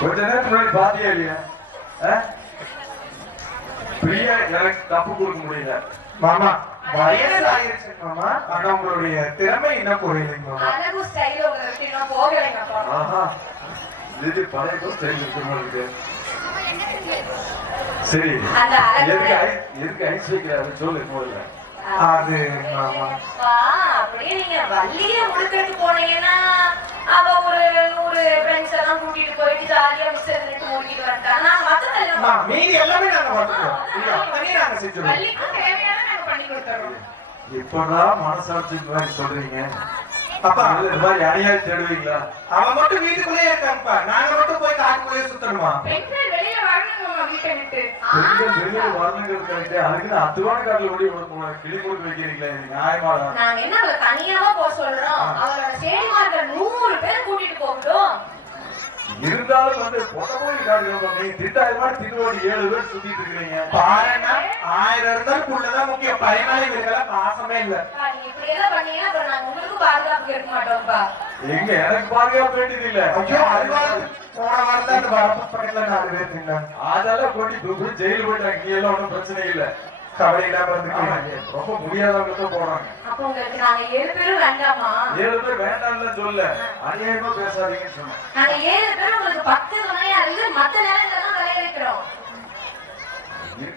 கொஞ்ச நேரத்துக்கு முன்னாடி பாத்தியா இல்லையா? பிரியா எனக்கு தப்பு கொடுக்க முடியல மாமா. வயசு ஆயிருச்சு மாமா, ஆனா உங்களுடைய திறமை என்ன குறையில்லைங்க மாமா. அழகு ஸ்டைல் உங்களுக்கு இன்னும் போகலைங்க அப்பா. ஆஹா, இது பழைய ஸ்டைல் இருக்கு. சரி, எதுக்கு ஐஸ் வைக்கிறாரு சொல்லு முதல்ல. அது மாமா அப்படியே நீங்க வள்ளிய முடுக்கிட்டு போனீங்கன்னா அவ ஒரு 100 ஃப்ரெண்ட்ஸ் எல்லாம் கூட்டிட்டு போயிட்டு ஜாலியா மிஸ் பண்ணிட்டு ஓடிட்டு வந்துட்டாங்க. நான் மத்ததெல்லாம் மீதி எல்லாமே நாங்க பார்த்துக்கிறோம். நாங்க செஞ்சுருவோம். வள்ளிக்கு தேவையான நாங்க பண்ணி கொடுத்துறோம். இப்பதான் மனசாட்சி மாதிரி சொல்றீங்க. அப்பா இந்த மாதிரி அணியாய் தேடுவீங்களா? அவன் மட்டும் வீட்டுக்குள்ளேயே இருக்கான்ப்பா, நாங்க மட்டும் போய் காட்டுக்குள்ளேயே சுத்தணுமா? பெண்கள் வெளியில வரணும் வீட்டை விட்டு. பெண்கள் வெளியில வரணுங்கிறது அதுக்கு அத்துவான காட்டில் ஓடி கிளி போட்டு வைக்கிறீங்களா? நியாயமா? நாங்க என்ன அவளை தனியாவா போக சொல்றோம்? அவளோட சேடிமார்க்க 100 பேர் கூட்டிட்டு போகட்டும். இருந்தாலும் வந்து பொட்டபோய் காட்டுறோம். நீங்க திட்டாயிரமா திருவாடி 7 பேர் சுத்திட்டு இருக்கீங்க. பாருங்க, 1000 இருந்தாலும் முக்கியம். பயனாளி இருக்கலாம், பாசமே இல்ல. இப்படி எல்லாம் பண்ணீங்கன்னா அப்புறம் நாங்க உங்களுக்கு பாதுகாப்பு இருக்க மாட்டோம்ப்பா. எங்க எனக்கு பாதுகாப்பு வேண்டியது இல்ல. ஐயோ, போன வாரம் தான் இந்த வரப்பு பக்கத்துல 4 பேர் இருந்தாங்க. அதெல்லாம் கொண்டு ஜெயில போயிட்டாங்க. நீ எல்லாம் ஒன்றும் பிரச்சனை இல்ல. கவலை இல்லாம இருந்து ரொம்ப முடியாதவங்க தான் போறாங்க. அப்ப உங்களுக்கு நாங்க 7 பேரும் வேண்டாமா? 7 பேர் வேண்டாம்னு சொல்ல, அநியாயமா பேசாதீங்கன்னு சொன்னேன். நாங்க 7 பேரும் உங்களுக்கு 10 துணையா இருந்து மத்த நேரத்துல தான் விளையாடுறோம்.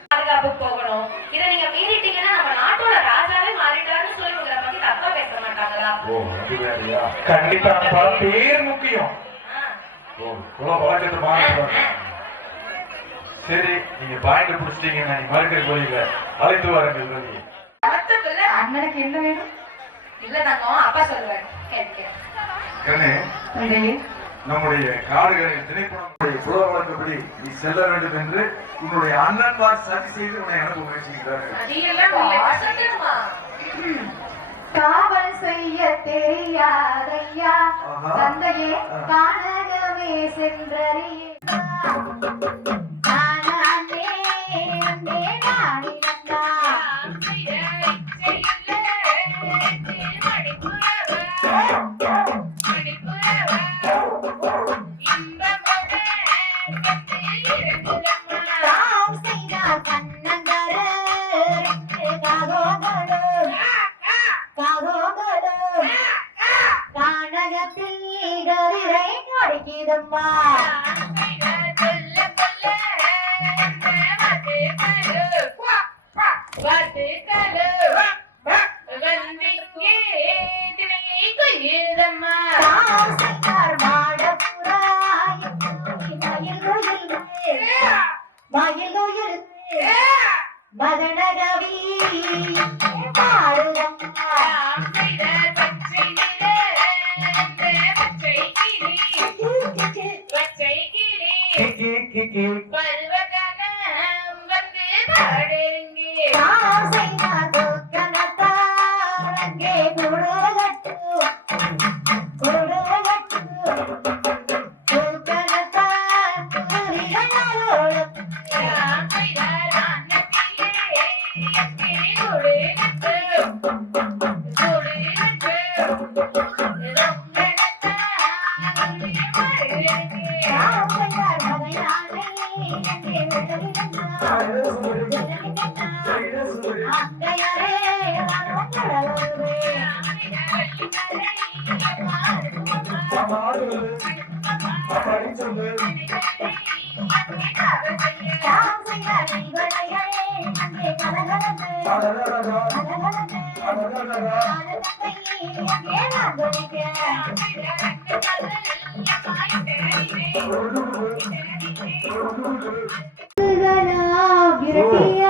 பாதுகாப்பு போகணும். இதை நீங்க மீறிட்டீங்கன்னா நம்ம நாட்டோட ராஜாவே மாறிட்டாருன்னு சொல்லி உங்களை பத்தி தப்பா பேச மாட்டாங்களா? ஓ, அது வேறையா? கண்டிப்பா பேர் முக்கியம். சரி, நீங்க பாயிண்ட் புடிச்சிட்டீங்க. நீ மறுக்கிற கோயில அழைத்து வாருங்கள். அண்ணனுக்கு என்ன வேணும்? இல்ல தங்கம், அப்பா சொல்லுவாரு கேட்கிறேன். நம்முடைய காடுகளில் திணைப்புணமுடைய புல வழக்கப்படி நீ செல்ல வேண்டும் என்று உன்னுடைய அண்ணன்மார் சதி செய்து உன்னை அனுப்ப முயற்சிக்கிறார்கள். காவல் செய்ய தெரியாதையா தந்தையே, கானகமே சென்றறியே.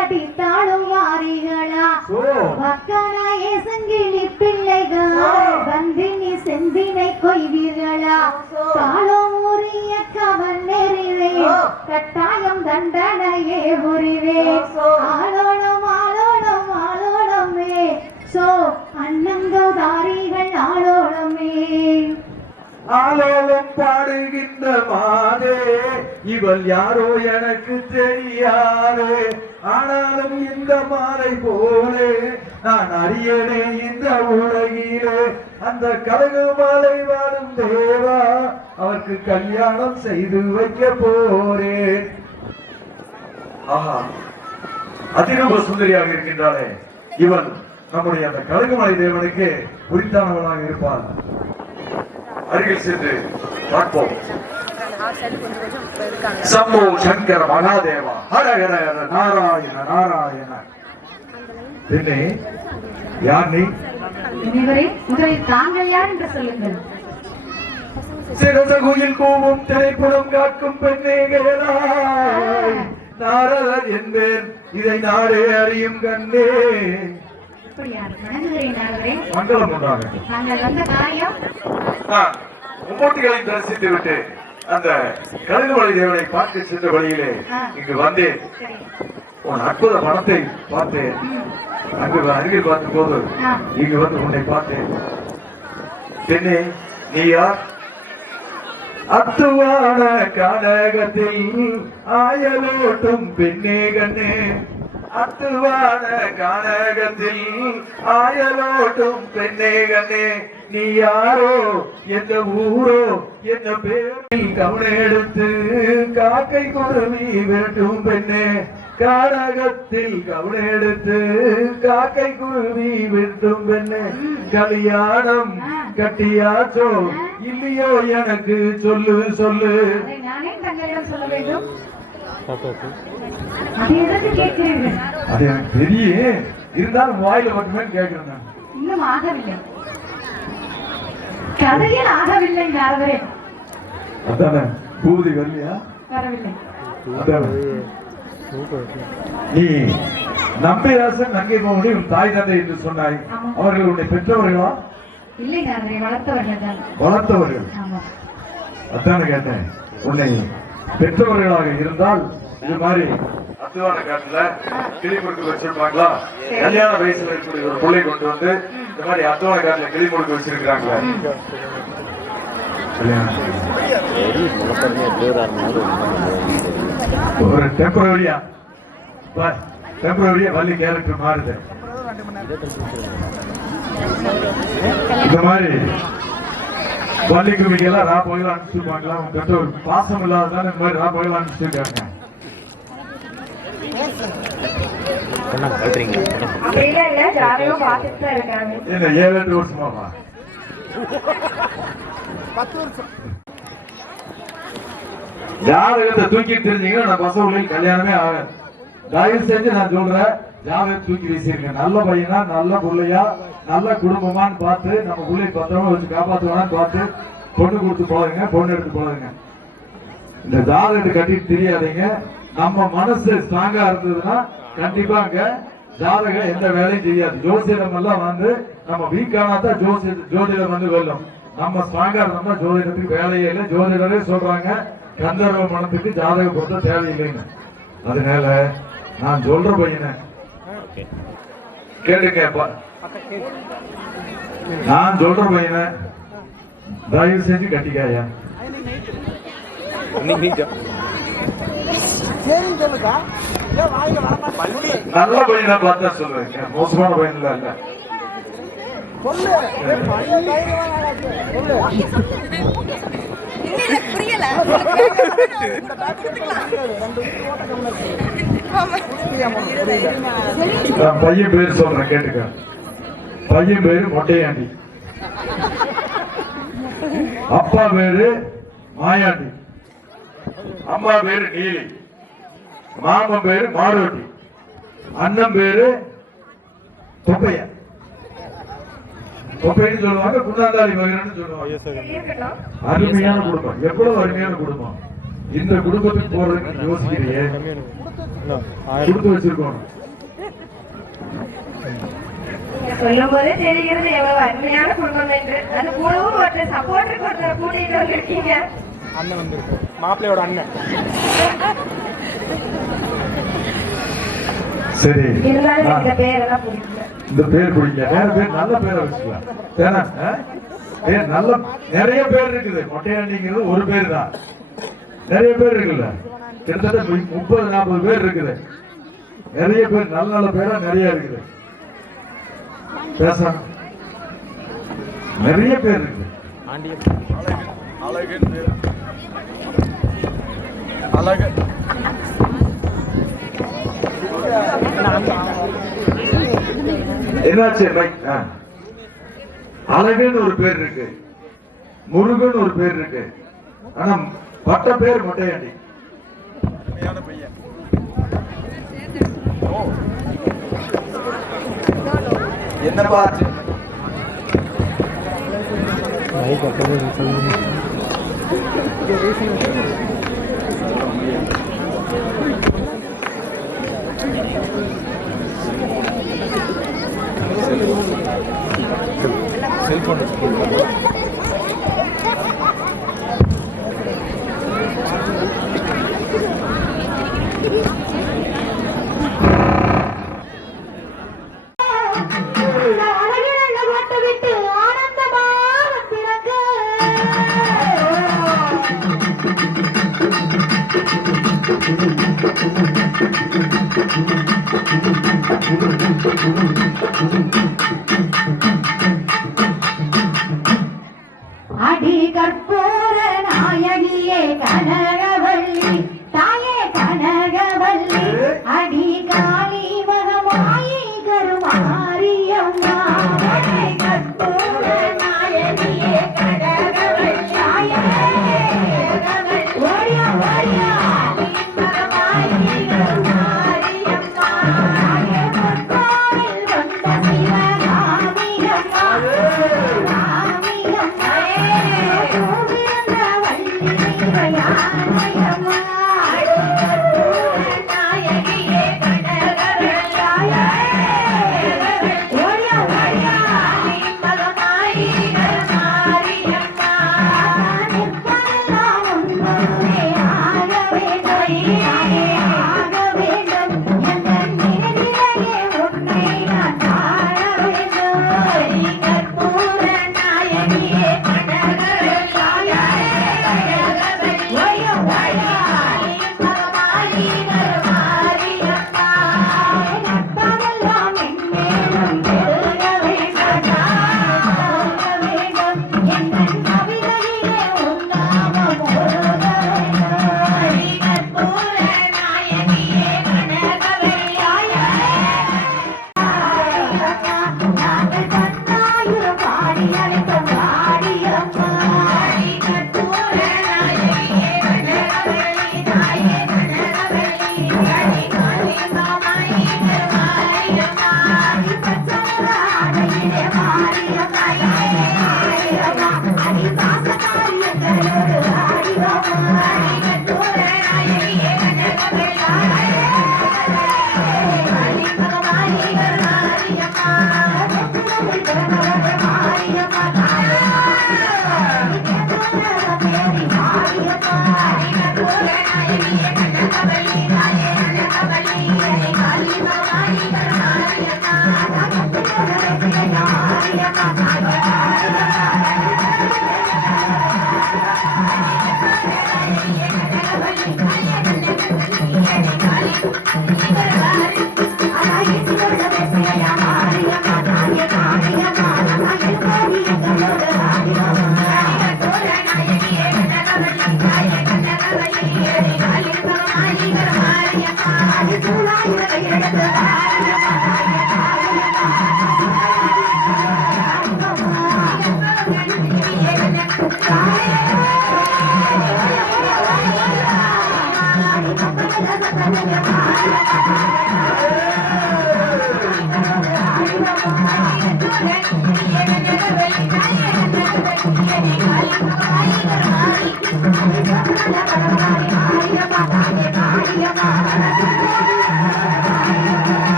அடித்தாளும் வாரிகளா மக்களாயே சங்கிலி பிள்ளைகள் வந்தினி செந்தினை கொய்வீர்களா காலம் உரிய கவல் நெறிவே கட்டாயம் தண்டனையே புரிவே ஆளோளம் ஆளோளம் ஆளோளமே சோ அண்ணங்கோதாரிகள் ஆளோளமே. ஆலோலம் பாடுகின்ற மாதே இவள் யாரோ எனக்கு தெரியாதே. ஆனாலும் இந்த மாலை போலே நான் அறியனே இந்த உலகிலே. அந்த கழுகு மாலை வாழும் தேவா அவருக்கு கல்யாணம் செய்து வைக்க போறேன். ஆஹா, அதிரூப சுந்தரியாக இருக்கின்றாளே இவள் நம்முடைய அந்த கழுகுமலை தேவனுக்கு உரித்தானவளாக இருப்பாள். அருகில் சென்று பார்ப்போம். சம்போ சங்கர மகாதேவா ஹர ஹர ஹர நாராயண நாராயண. பெண்ணே, யார் நீ? இவரே, முதலில் தாங்கள் யார் என்று சொல்லுங்கள். சிறந்த குயில் கூவும் திரைப்படம் காக்கும் பெண்ணே கேளாய். நாரதர் என்பேன், இதை நாடே அறியும் கண்ணே. மங்களம் உண்டாக. மும்மூர்த்திகளை தரிசித்து விட்டு அந்த கழுகுமலை தேவனை பார்க்க சென்ற வழியிலே இங்கு வந்தேன். உன் அற்புத பணத்தை பார்த்தேன். அங்கு அருகில் பார்த்த போது இங்கு வந்து உன்னை பார்த்தேன். பெண்ணே, நீ யார்? அத்துவான கானகத்தில் ஆயலோட்டும் பெண்ணே கண்ணே. அத்துவான கானகத்தில் ஆயலோட்டும் பெண்ணே கண்ணே. நீ யாரோ, எந்த ஊரோ, என்ன பேரில் கவனம் எடுத்து காக்கை குருவி வெட்டும் பெண்ணே. கானகத்தில் கவனம் எடுத்து காக்கை குருவி வெட்டும் பெண்ணே. கல்யாணம் கட்டியாச்சோ இல்லையோ எனக்கு சொல்லு சொல்லு. நானே தங்களிடம் சொல்ல வேண்டும். அது எனக்கு தெரியும், இருந்தாலும் வாயில மட்டுமே கேட்கிறேன். இன்னும் ஆகவில்லை, கதையில் ஆகவில்லை. நாரதரே, அதானே பூதி வரலையா? வரவில்லை. நீ நம்பிராசன் நங்கை மகனே உன் தாய் தந்தை என்று சொன்னாய். அவர்கள் உன்னை பெற்றவர்களா? இல்லை நாரதரே, வளர்த்தவர்கள் தான். வளர்த்தவர்கள்? அதான கேட்டேன். உன்னை பெற்றவர்களாக இருந்தால் இது மாதிரி அத்துவான காட்டுல கிளி முடுக்கு வச்சிருப்பாங்களா? கல்யாண வயசுல இருக்கக்கூடிய ஒரு பிள்ளை கொண்டு வந்து இந்த மாதிரி அத்துவான காட்டுல கிளி முடுக்கு வச்சிருக்கிறாங்களா? ஒரு டெம்பரரியா வள்ளி கேரக்டர் மாறுது. இந்த மாதிரி வள்ளி குமிக்கெல்லாம் ரா போயில அனுப்பிச்சிருப்பாங்களா? அவங்க கிட்ட ஒரு பாசம் இல்லாததால இந்த மாதிரி ரா போயில அனுப்பிச்சிருக்காங்க. என்ன 7-8 வருஷமாவா? 10 வருஷம். ஜாதகத்தை தூக்கிட்டு தெரிஞ்சீங்கன்னா நான் பசங்களுக்கு கல்யாணமே ஆகாது. தயவு செஞ்சு நான் சொல்றேன், ஜாதகத்தை தூக்கி வீசிருங்க. நல்ல பையனா, நல்ல பிள்ளையா, நல்ல குடும்பமான்னு பார்த்து நம்ம பிள்ளைய பத்திரமா வச்சு காப்பாற்றுவானு பார்த்து பொண்ணு கொடுத்து போடுங்க, பொண்ணு எடுத்து போடுங்க. இந்த ஜாதகத்தை கட்டிட்டு தெரியாதீங்க. நம்ம மனசு ஸ்ட்ராங்கா இருந்ததுன்னா கண்டிப்பா அங்க ஜாதகம் எந்த வேலையும் செய்யாது. ஜோசியம் எல்லாம் வந்து நம்ம வீக்கானாதான் ஜோதிடம் வந்து வெல்லும். நம்ம ஸ்ட்ராங்கா இருந்தோம்னா ஜோதிடத்துக்கு வேலையே இல்லை. ஜோதிடரே சொல்றாங்க கந்தர்வ மனத்துக்கு ஜாதக பொறுத்த தேவையில்லைன்னு. அதனால நான் சொல்ற பையனை கேளுங்க. நான் சொல்ற பையனை தயவு செஞ்சு கட்டிக்காயா. நல்ல பையனா பார்த்தா சொல்றேன், மோசமான பையன்ல இல்ல. பையன் பேரு சொல்றேன் கேட்டுக்க. பையன் பேரு மொட்டையாண்டி, அப்பா பேரு மாயாண்டி, அம்மா பேரு நீலி, மாமன் பேரு மாரோட்டி, அண்ணன் பேரு தொப்பையா. தொப்பைன்னு சொல்லுவாங்க, குண்டாந்தாரி மகன்னு சொல்லுவாங்க. அருமையான குடும்பம், எவ்வளவு அருமையான குடும்பம். இந்த குடும்பத்துக்கு போறதுக்கு யோசிக்கிறியே, கொடுத்து வச்சிருக்கோம். சொல்லும் போதே தெரிகிறது எவ்வளவு அருமையான குடும்பம் என்று. அந்த குழுவும் ஒரு சப்போர்ட் கொடுத்த கூட்டிட்டு வந்திருக்கீங்க. அண்ணன் வந்திருக்கு, மாப்பிள்ளையோட அண்ணன். சரி, இருந்தாலும் இந்த பேரெல்லாம் பிடிக்கல. இந்த பேர் பிடிக்கல, வேற பேர் நல்ல பேரை வச்சுக்கலாம். நல்ல நிறைய பேர் இருக்குது. மொட்டையாண்டிங்கிறது ஒரு பேர் தான், நிறைய பேர் இருக்குல்ல, கிட்டத்தட்ட 30-40 பேர் இருக்குது. நிறைய பேர் நல்ல நல்ல பேரா நிறைய இருக்குது. பேச நிறைய பேர் இருக்கு. என்னாச்சு? அழகுன்னு ஒரு பேர் இருக்கு, முருகன் ஒரு பேர் இருக்கு, ஆனா பட்ட பேர் மொட்டையாண்டி. என்ன பாச்சு செல்போன் அடி கற்பூர நாயகியே கனகவல்லி தாயே கனகவல்லி அடி காளி மகமாயி கருமாரியம்மா அடி கற்பூர நாயகியே கனகவல்லி தாயே ஓடியா ஓடியா மகமாயி கருமாரியம்மா தாயே பொற்கோவில் கொண்ட சிவகாமியம்மா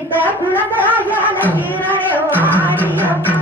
இந்த குழந்தையால கீழே வாடியம்மா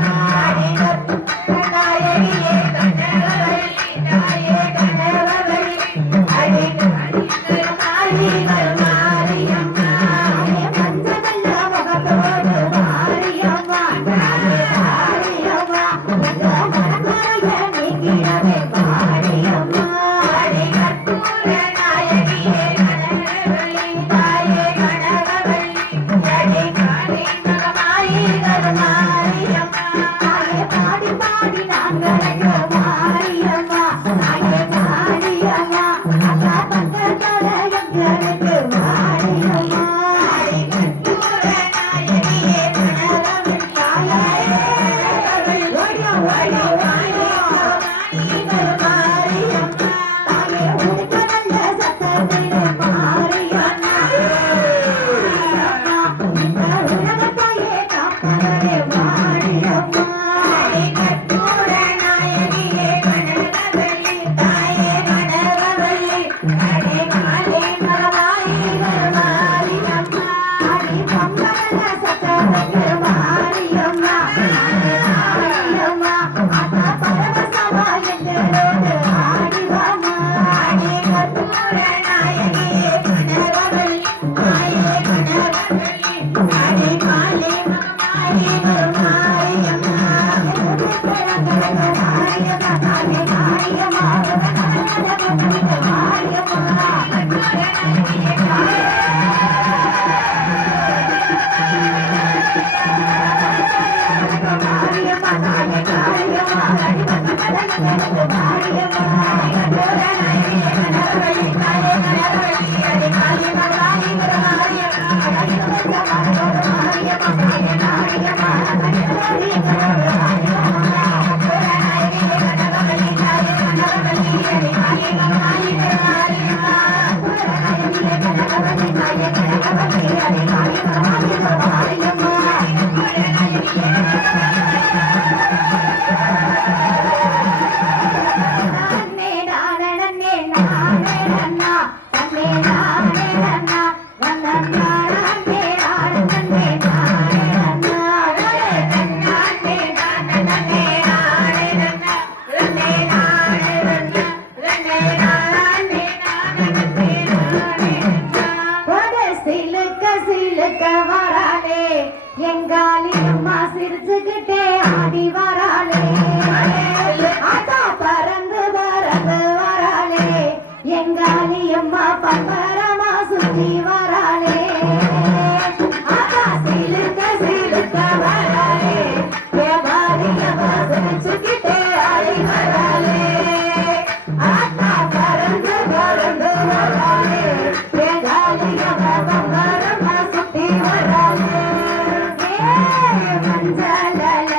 la la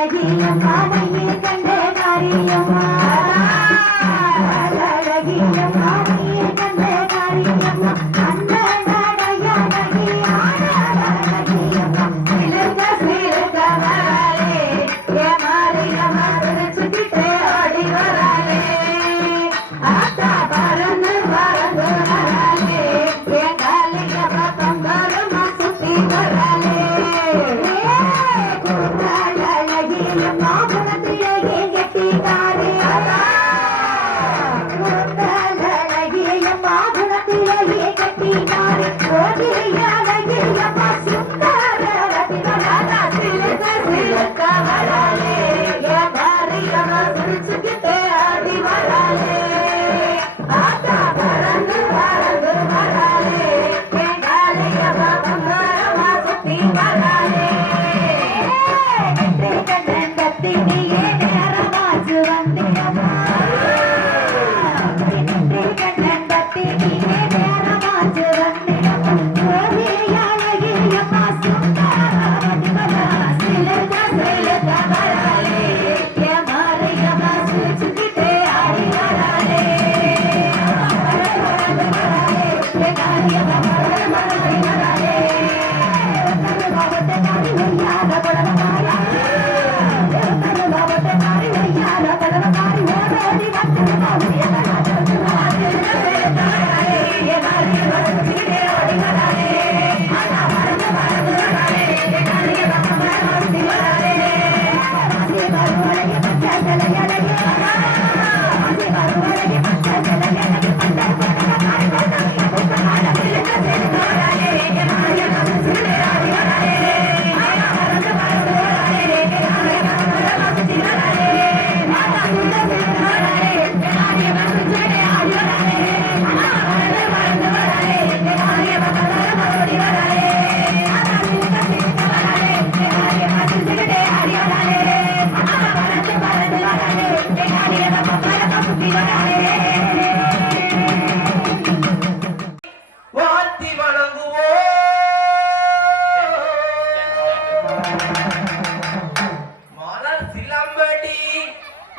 மலர் சிலம்படி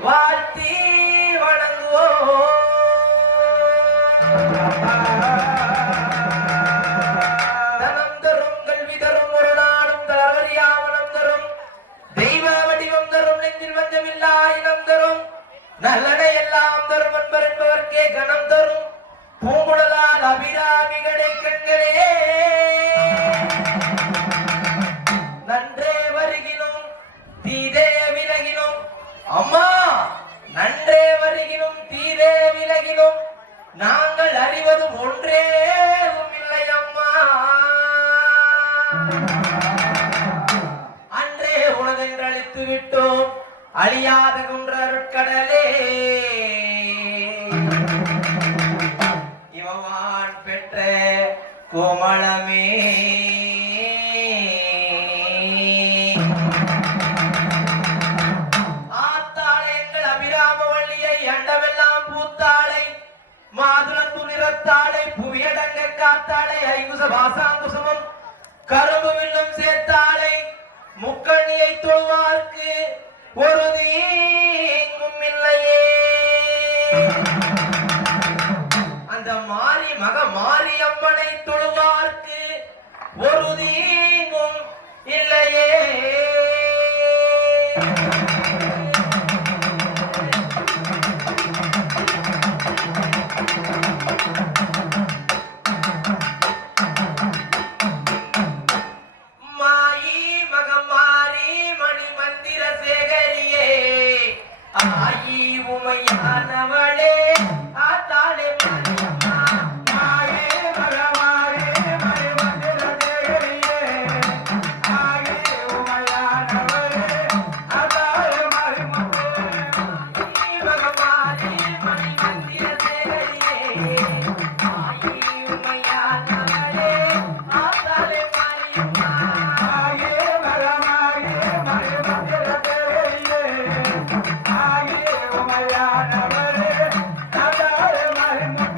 வாழ்த்தி வணங்குவோம். தனம் தரும் கல்வி தரும் ஒரு நாடும் தளவறியாமனம் தரும் தெய்வ வடிவம் தரும் நெஞ்சில் வஞ்சமில்லா இனம் தரும் நல்லடை எல்லாம் தரும் அன்பர் என்பவர்க்கே கணம் தரும் பூங்குழலால் அபிராமிகளே கண்களே நன்றே வருகினும் தீதே விலகினும் அம்மா நன்றே வருகினும் தீதே விலகினும் நாங்கள் அறிவதும் ஒன்றே இல்லை அம்மா. அன்றே உனதென்று அழித்து விட்டோம் அழியாத குன்றருட்கடலே. இவவான் பெற்ற கோமளமே ஆத்தாளை எங்கள் அபிராமவள்ளியை அண்டமெல்லாம் பூத்தாளை மாதுளம்பு நிறத்தாளை புவியடங்க காத்தாளை ஐங்குச வாசாங்குசமும் கரும்பு வில்லும் சேர்த்தாளை முக்கணியை தொழுவார்க்கு ஒரு தீங்கும் இல்லையே. அந்த மாரி மக மாரியம்மனை தொழுவார்க்கு ஒரு தீங்கும் இல்லையே. மாயி மகமாரி மணி மந்திர சேகரியே ஆயி உமையானவளே ஆத்தாளே மாரியம்மா. மாயே மகமாரி மணி மந்திர சேகரியே ஆயி உமையானவளே ஆத்தாளே மாரியம்மா. மகமாரி மணி மந்திர சேகரியே ஆயி உமையானவளே ஆத்தாளே மாரியம்மா.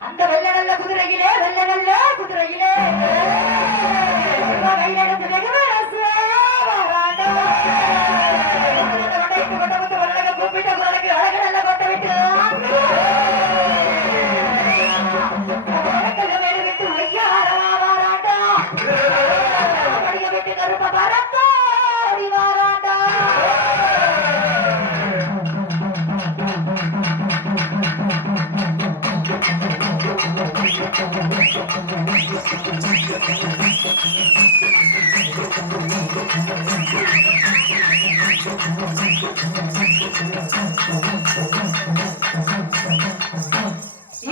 அந்த வெள்ள நல்ல குதிரையிலே வெள்ள நல்ல குதிரையிலே கையெழுத்து வெகுவரசு வராண்டோ. உடைத்து கொண்டு வந்து வல்லக கூப்பிட்ட குரலுக்கு அழகு நல்ல கொட்டை விட்டு விட்டு ஐயாரா வராண்டோ. படிய விட்டு கருப்ப பரத்தோ வராண்டோ.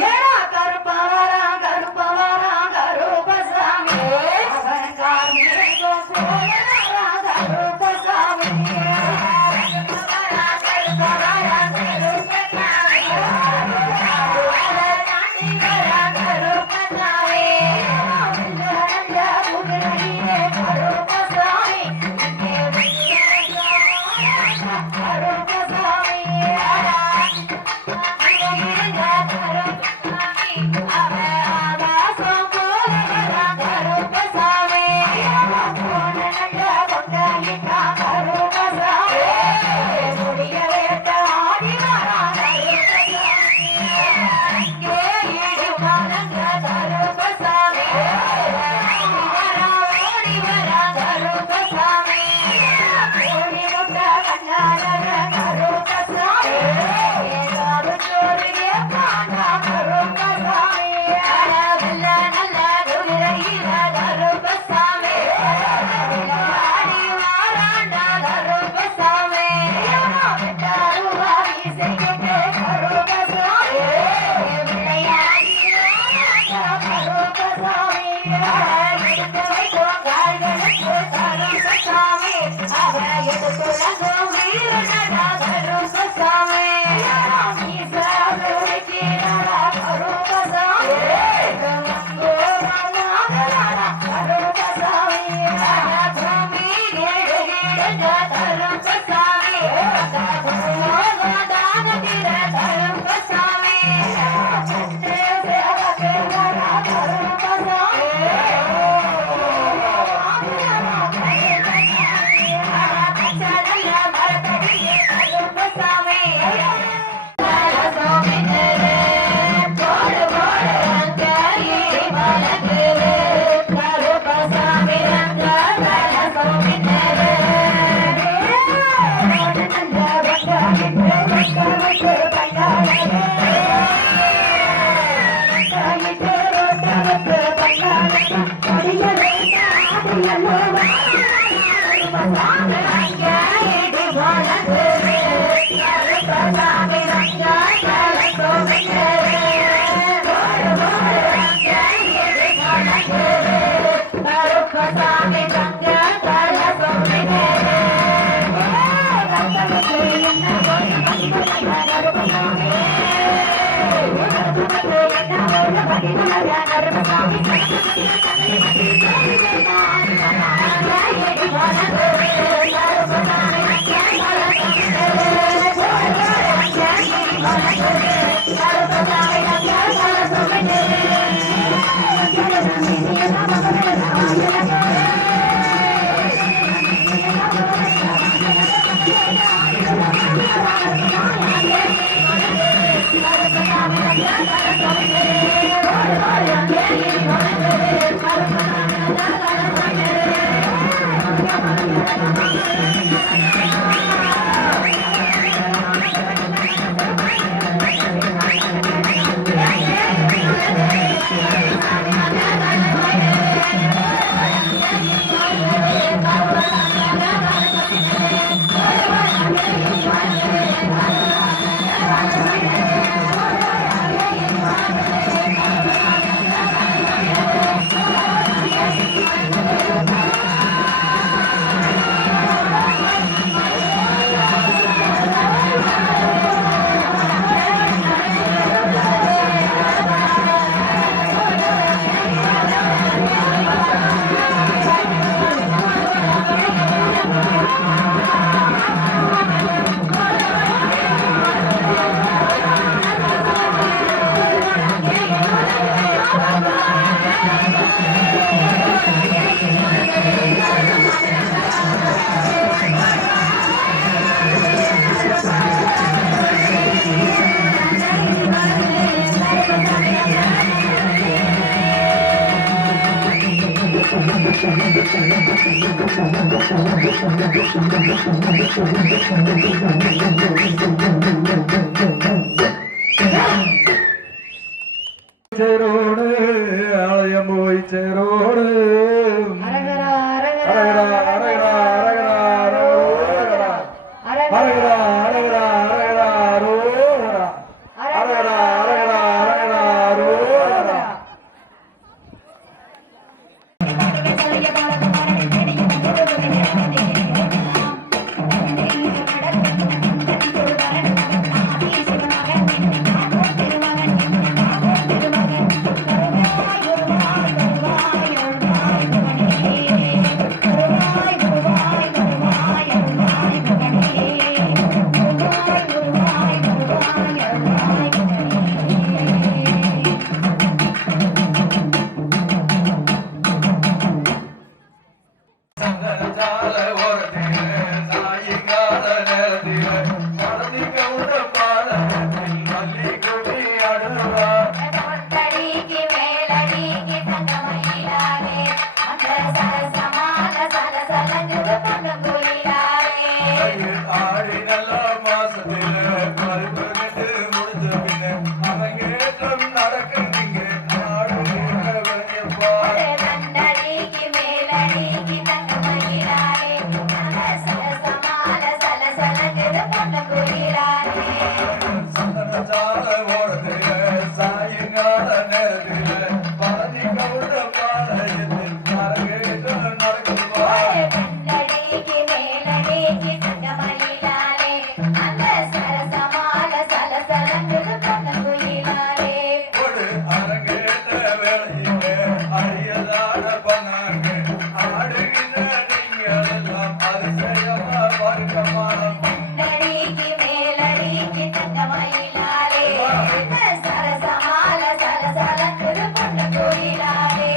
ஏடா கருப்பவரா கருப்பவரா கருப்பசாமி அவன் கார்மேகோ போலரா கருப்பசாமி கருப்பவரா கருப்பவரா கருப்பசாமி அவன் சேரோடு ஆலயம் போய் சேரோடு அரகரா அரகரா அரகரா அரகரா அரகரா அரகரா அரகரா ரோஹரா அரகரா அரகரா அரகரா ரோஹரா Thank you. நடிக்கு மேலடிக்கு தங்க மயிலாலே சரசமால சலசலக்குது பொண்ணு கோயிலாலே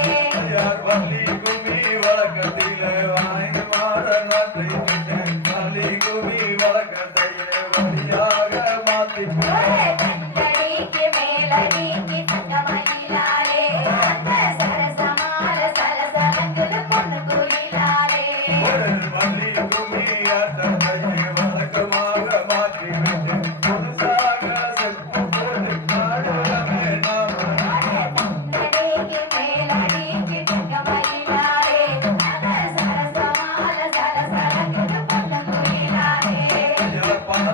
நடிக்கு மேலடிக்கு தங்க மயிலாலே சரசமால சலசலக்குது பொண்ணு கோயிலாலே நடிக்கு மேலடிக்கு தங்க மயிலாலே சரசமால சலசலக்குது பொண்ணு கோயிலாலே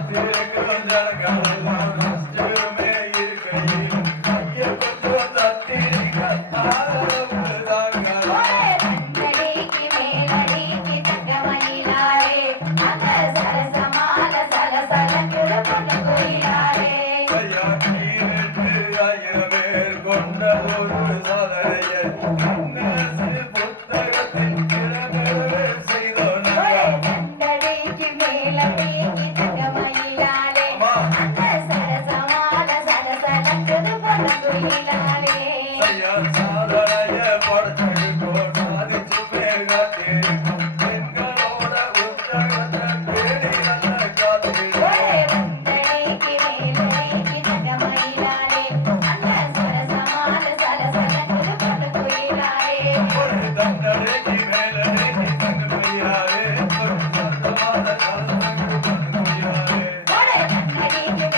நடிக்கு மேலடிக்கு தங்க மயிலாலே அந்த சரசமால சலசலக்குது பொண்ணு கோயிலாலே நடிக்கு மேலடிக்கு தங்க மயிலாலே அந்த சரசமால சலசலக்குது பொண்ணு கோயிலாலே நடிக்கு மேலடிக்கு தங்க மயிலாலே அந்த சரசமால சலசலக்குது பொண்ணு கோயிலாலே நடிக்கு மேலடிக்கு தங்க மயிலாலே அந்த சரசமால சலசலக்குது பொண்ணு கோயிலாலே நடிக்கு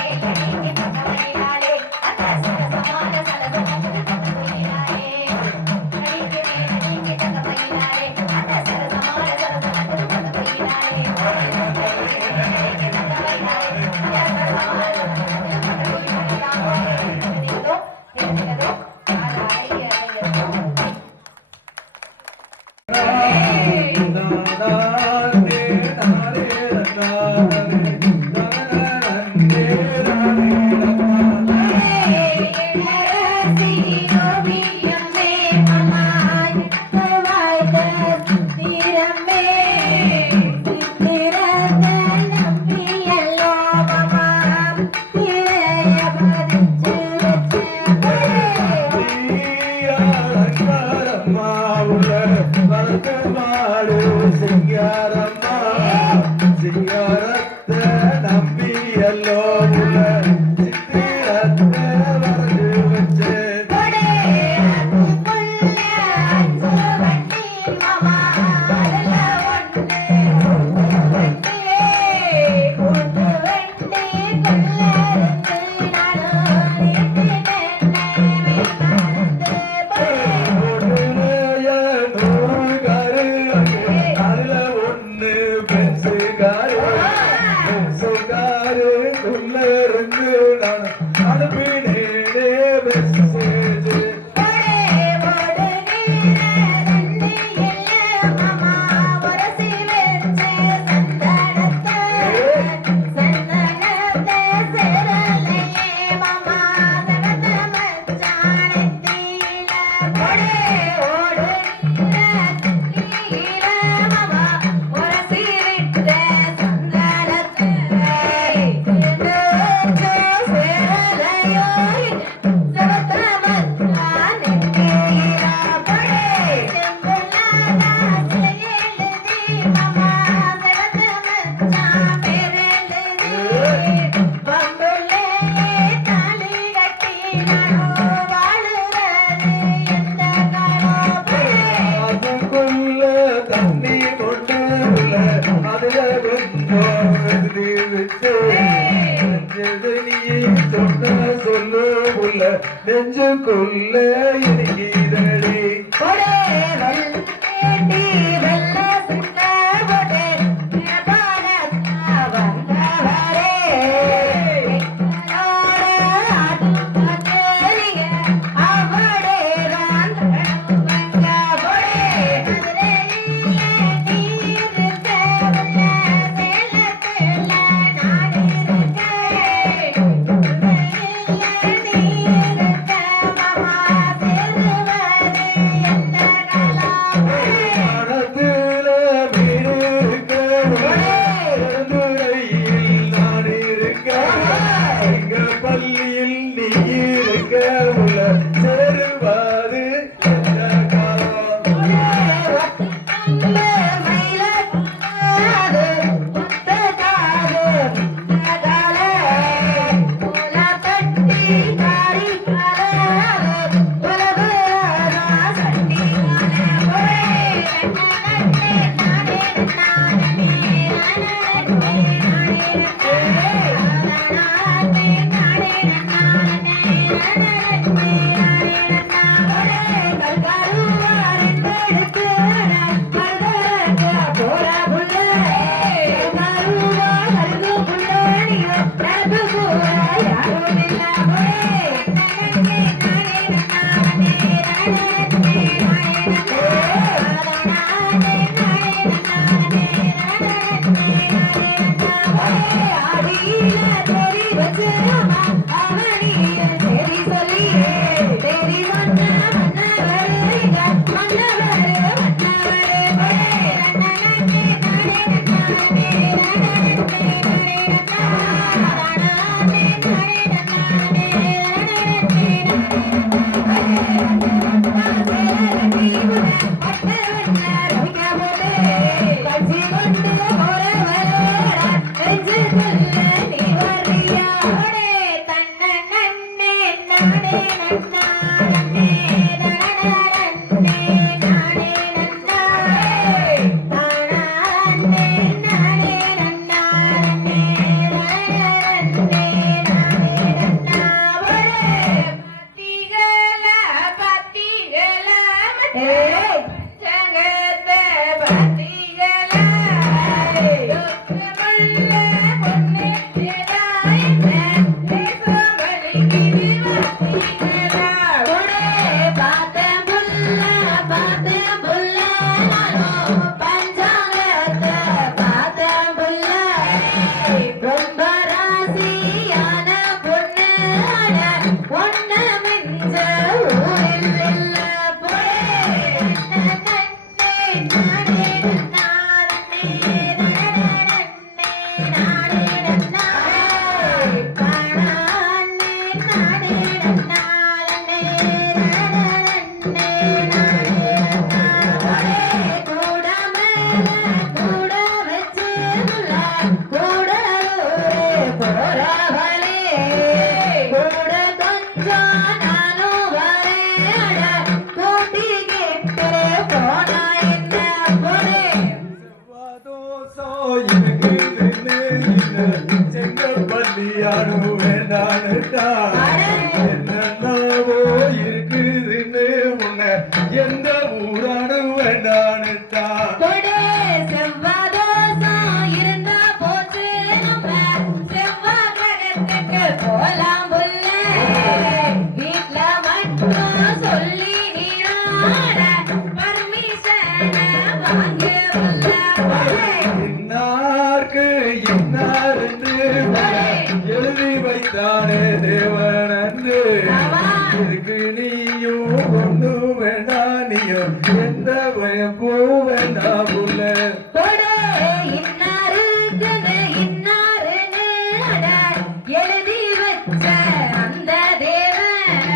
மேலடிக்கு தங்க மயிலாலே அந்த சரசமால சலசலக்குது பொண்ணு கோயிலாலே சிங்காரத்தை நம்பி எல்லோ சித்திரத்தை வரைஞ்சு வச்சு நெஞ்சுக்குள்ள இருக்கிறடி செங்கப்பள்ளியாடு வேண்டானுட்டா என்னவோ இருக்குதுன்னு உன்னை எந்த ஊராடு வேண்டானுட்டா போலாம் புல்ல வீட்ல மட்டும் சொல்லி பர்மிஷன் வாங்க இன்னார்க்கு இன்னார் என்று எழுதி வைத்தானே தேவனன்று இருக்கு நீயும் கொண்டு வேண்டாம் நீயும் எந்த பயம் போ வேண்டாம் புள்ள எழுதி வச்ச அந்த தேவன்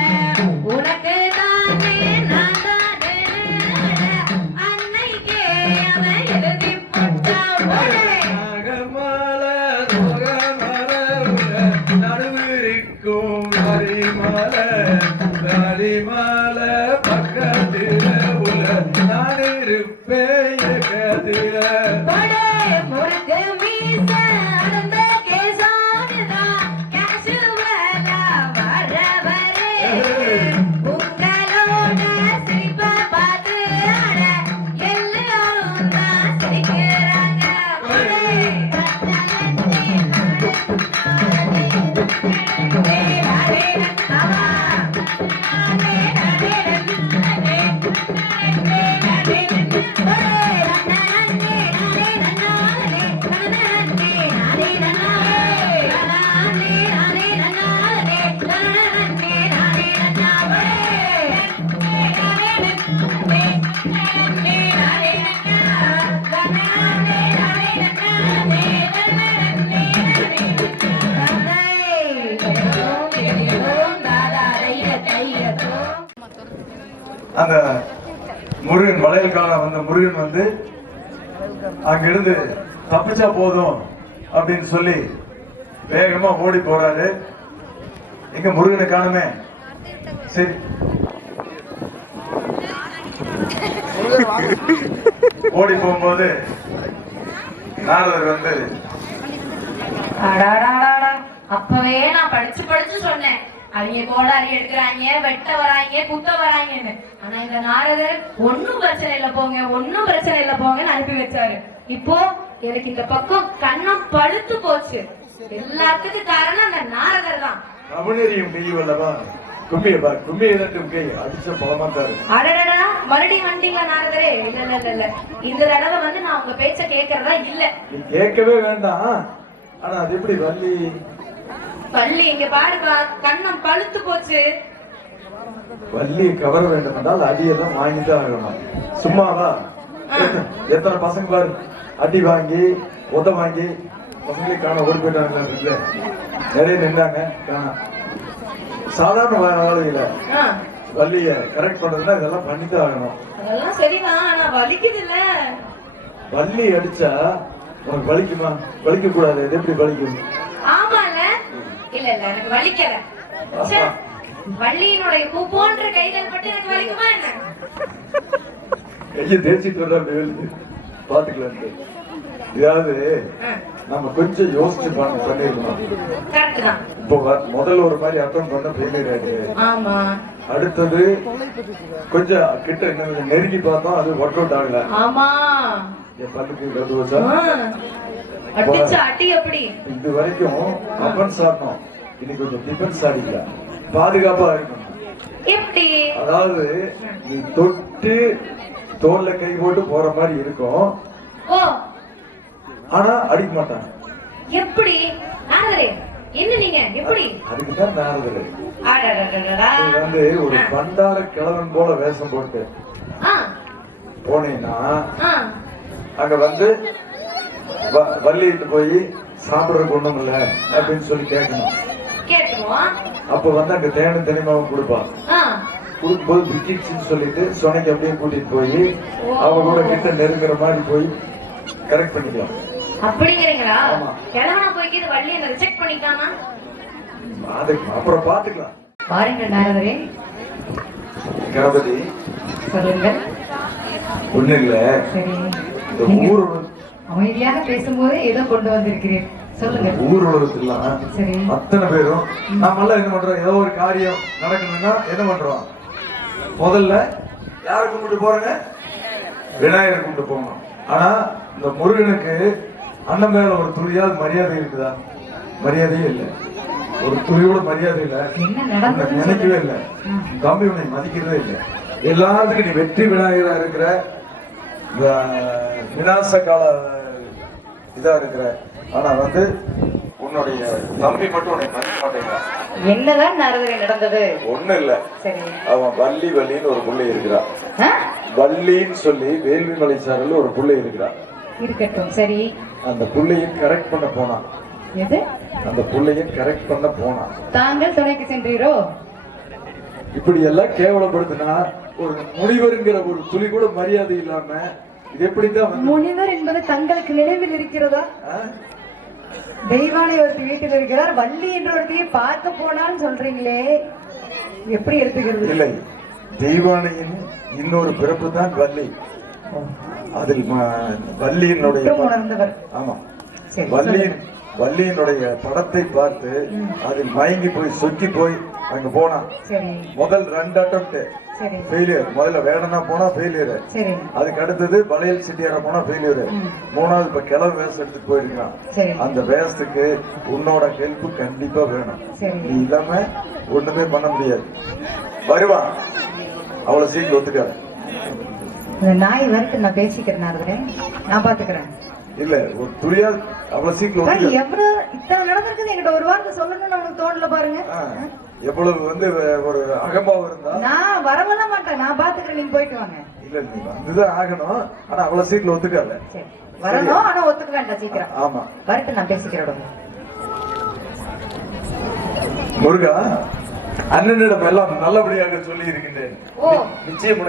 உனக்கு தானே நான் தானே அன்னைக்கே அவன் எழுதி நடுவிருக்கும் அரிமல பக்கத்தில உல நான் இருப்பேன் கதில முருகு மீச அடந்த கேசானுதான் கேஷுவலா வரவரே உங்களோட சிரிப்ப பார்த்து எல்லாரும் தான் சிரிக்கிறாங்க அந்த முருகன் வளையல் காலம் வந்த முருகன் வந்து அங்கிருந்து தப்பிச்சா போதும் அப்படின்னு சொல்லி வேகமா ஓடி போறாரு. எங்க முருகனை காணுமே. சரி ஓடி போகும்போது நாரதர் வந்து அப்பவே நான் படிச்சு படிச்சு சொன்னேன் அவங்க கோடாரி எடுக்கிறாங்க வெட்ட வராங்க குத்த வராங்கன்னு. ஆனா இந்த நாரதர் ஒன்னும் பிரச்சனை இல்ல போங்க ஒன்னும் பிரச்சனை இல்ல போங்கன்னு அனுப்பி வச்சாரு. இப்போ எனக்கு இந்த பக்கம் கண்ணம் பழுத்து போச்சு. எல்லாத்துக்கும் காரணம் அந்த நாரதர் தான். அவனறியும் நீயும் அல்லவா கும்மியை பாரு, கும்மியை தட்டு கை அடிச்ச பழமா தாரு. அடடடா மறுபடியும் வந்துட்டீங்களா நாரதரே? இல்ல இல்ல இல்ல இல்ல இந்த தடவை வந்து நான் உங்க பேச்ச கேட்கறதா இல்ல. நீ கேட்கவே வேண்டாம். ஆனா அது எப்படி வள்ளி? பள்ளி இங்க பாருப்பா, கண்ணம் பழுத்து போச்சு. வள்ளியை கவர வேண்டும் என்றால் அடியெல்லாம் வாங்கிதான் ஆகணும். சும்மாவா? எத்தனை பசங்க பாரு, அடி வாங்கி உத வாங்கி பசங்களே காண ஓடி போயிட்டாங்க. நிறைய நின்றாங்க காண. சாதாரண வாழ்க்கையில ஆ, வள்ளிய கரெக்ட் பண்றதுன்னா இதெல்லாம் பண்ணிதான் ஆகணும். அதெல்லாம் சரிதான், ஆனா வலிக்குது இல்ல. வள்ளி அடிச்சா உனக்கு வலிக்குமா? வலிக்க கூடாது. இது எப்படி வலிக்கும்? ஆமால. இல்ல இல்ல எனக்கு வலிக்கல. ச்சே, வள்ளியினுடைய பூ போன்ற கைகள் பட்டு எனக்கு வலிக்குமா என்ன? கையை தேய்ச்சிட்டு வர பாத்துக்கலாம். இதாவது நம்ம கொஞ்சம் யோசிச்சு பண்ணிருக்கணும். கரெக்ட் தான். இப்போ முதல்ல ஒரு மாதிரி அர்த்தம் பண்ண ஃபெயிலியர் ஆயிடுது. ஆமா. அடுத்தது கொஞ்சம் கிட்ட நெருங்கி பார்த்தோம், அது ஒர்க் அவுட் ஆகல. ஆமா. என் பல்லுக்கு கண்டு வச்சா அடிச்ச அடி அப்படி. இது வரைக்கும் அஃபென்ஸ் ஆடணும், இன்னைக்கு கொஞ்சம் டிஃபென்ஸ் ஆடிக்கலாம். பாதுகாப்பா இருக்கணும். எப்படி? அதாவது நீ தொட்டு தோல்ல கை போட்டு போற மாதிரி இருக்கும், ஓ ஆனா அடிக்க மாட்டாங்க. எப்படி நாரதரே? என்ன நீங்க எப்படி? அதுக்குதான் நாரதரே. அடடடடடா. நீ வந்து ஒரு பண்டார கிழவன் போல வேஷம் போட்டு ஆ போனீங்கன்னா ஆ அங்க வந்து வள்ளிட்டு போய் சாப்பிடறதுக்கு ஒண்ணும் இல்ல அப்படின்னு சொல்லி கேட்கணும். கேட்டுவோம். அப்ப வந்து அங்க தேனும் தெளிமாவும் கொடுப்பான். ஆ கொடுக்கும்போது பிரிட்டிஷ்ன்னு சொல்லிட்டு சொனைக்கு அப்படியே கூட்டிட்டு போய் அவங்க கூட கிட்ட நெருங்குற மாதிரி போய் கரெக்ட் பண்ணிக்கலாம். அப்படிங்கிறீங்களா? ஆமா. கிழவனா போய்க்கு இது வள்ளி என்ன ரிஜெக்ட் பண்ணிட்டானா? அதுக்கு அப்புறம் பாத்துக்கலாம். பாருங்க நாரதரே, கணபதி சொல்லுங்க. ஒண்ணு இல்ல, சரி, இந்த ஊர் அமைதியாக பேசும்போது ஏதோ கொண்டு வந்திருக்கிறேன். சொல்லுங்க. ஊர் உலகத்துலாம் சரி, அத்தனை பேரும் நாமெல்லாம் என்ன பண்றோம்? ஏதோ ஒரு காரியம் நடக்கணும்னா என்ன பண்றோம்? முதல்ல யாரை கும்பிட்டு போறாங்க? விநாயகரை கும்பிட்டு போகணும். ஆனா இந்த முருகனுக்கு அண்ணன் மேல ஒரு துளியாவது மரியாதை இருக்குதா? மரியாதையே இல்லை. ஒரு துளியோட மரியாதை இல்லை. என்ன நடந்தது? நினைக்கவே இல்லை. தம்பி உன்னை மதிக்கிறதே இல்லை. எல்லாத்துக்கும் நீ வெற்றி விநாயகரா இருக்கிற, விநாச கால இதா இருக்கிற, ஆனா வந்து உன்னுடைய தம்பி மட்டும் உன்னை மதிக்க மாட்டேங்கிறான். என்னதான் நாரதரே நடந்தது? ஒண்ணு இல்ல, சரி, அவன் வள்ளின்னு ஒரு புள்ளை இருக்கிறான். வள்ளின்னு சொல்லி வேள்விமலை சாரல் ஒரு புள்ளை இருக்கிறான். இருக்கட்டும். சரி, அந்த புள்ளையை கரெக்ட் பண்ண போனான். எது? அந்த புள்ளையை கரெக்ட் பண்ண போனான். தாங்கள் துணைக்கு சென்றீரோ? இப்படி எல்லாம் கேவலப்படுத்தினா ஒரு முனிவருங்கிற ஒரு துளி கூட மரியாதை இல்லாம இது எப்படிதான் முனிவர் என்பது தங்களுக்கு நினைவில் இருக்கிறதா? தெய்வானை ஒருத்தி வீட்டில் இருக்கிறார், வள்ளி என்ற ஒருத்தியை பார்க்க போனான்னு சொல்றீங்களே, எப்படி எடுத்துக்கிறது? இல்லை, தெய்வானையின் இன்னொரு பிறப்பு தான் வள்ளி. அதில் வள்ளியினுடைய உணர்ந்தவர். ஆமா, வள்ளியினுடைய படத்தை பார்த்து அதில் மயங்கி போய் சொக்கி போய் அங்க போனா. முதல் 2 அட்டெம்ப்ட் ஃபெயிலியர். முதல்ல வேடனா போனா ஃபெயிலியர், அதுக்கு அடுத்தது வளையல் சிட்டியார போனா ஃபெயிலியர், 3வது இப்ப கிளவு வேஷம் எடுத்துட்டு போயிருக்கான். அந்த வேஷத்துக்கு உன்னோட ஹெல்ப் கண்டிப்பா வேணும். நீ இல்லாம ஒண்ணுமே பண்ண முடியாது. வருவான், அவ்வளவு சீக்கிரம் ஒத்துக்காது. நாய் வரைக்கும் நான் பேசிக்கிறேன், நான் பாத்துக்கிறேன். இல்ல, ஒரு துளியா அவ்வளவு சீக்கிரம் எவ்வளவு இத்தனை நடந்திருக்குது என்கிட்ட ஒரு வார்த்தை சொல்லணும்னு அவனுக்கு தோணல பாருங்க. எவ்வளவு வந்து ஒரு அகம்பாவம் இருந்தா நான் வரவெல்லாம் மாட்டேன், நான் பாத்துக்கிறேன், நீங்க போயிட்டு வாங்க. இல்ல, நீ வந்துதான் ஆகணும், ஆனா அவ்வளவு சீக்கிரம் ஒத்துக்காத. வரணும், ஆனா ஒத்துக்க வேண்டாம் சீக்கிரம். ஆமா, வரட்டு, நான் பேசிக்கிறேன். முருகா, அண்ணனிடம் எல்லாம் நல்லபடியாக சொல்லி இருக்கின்றேன். நிச்சயம்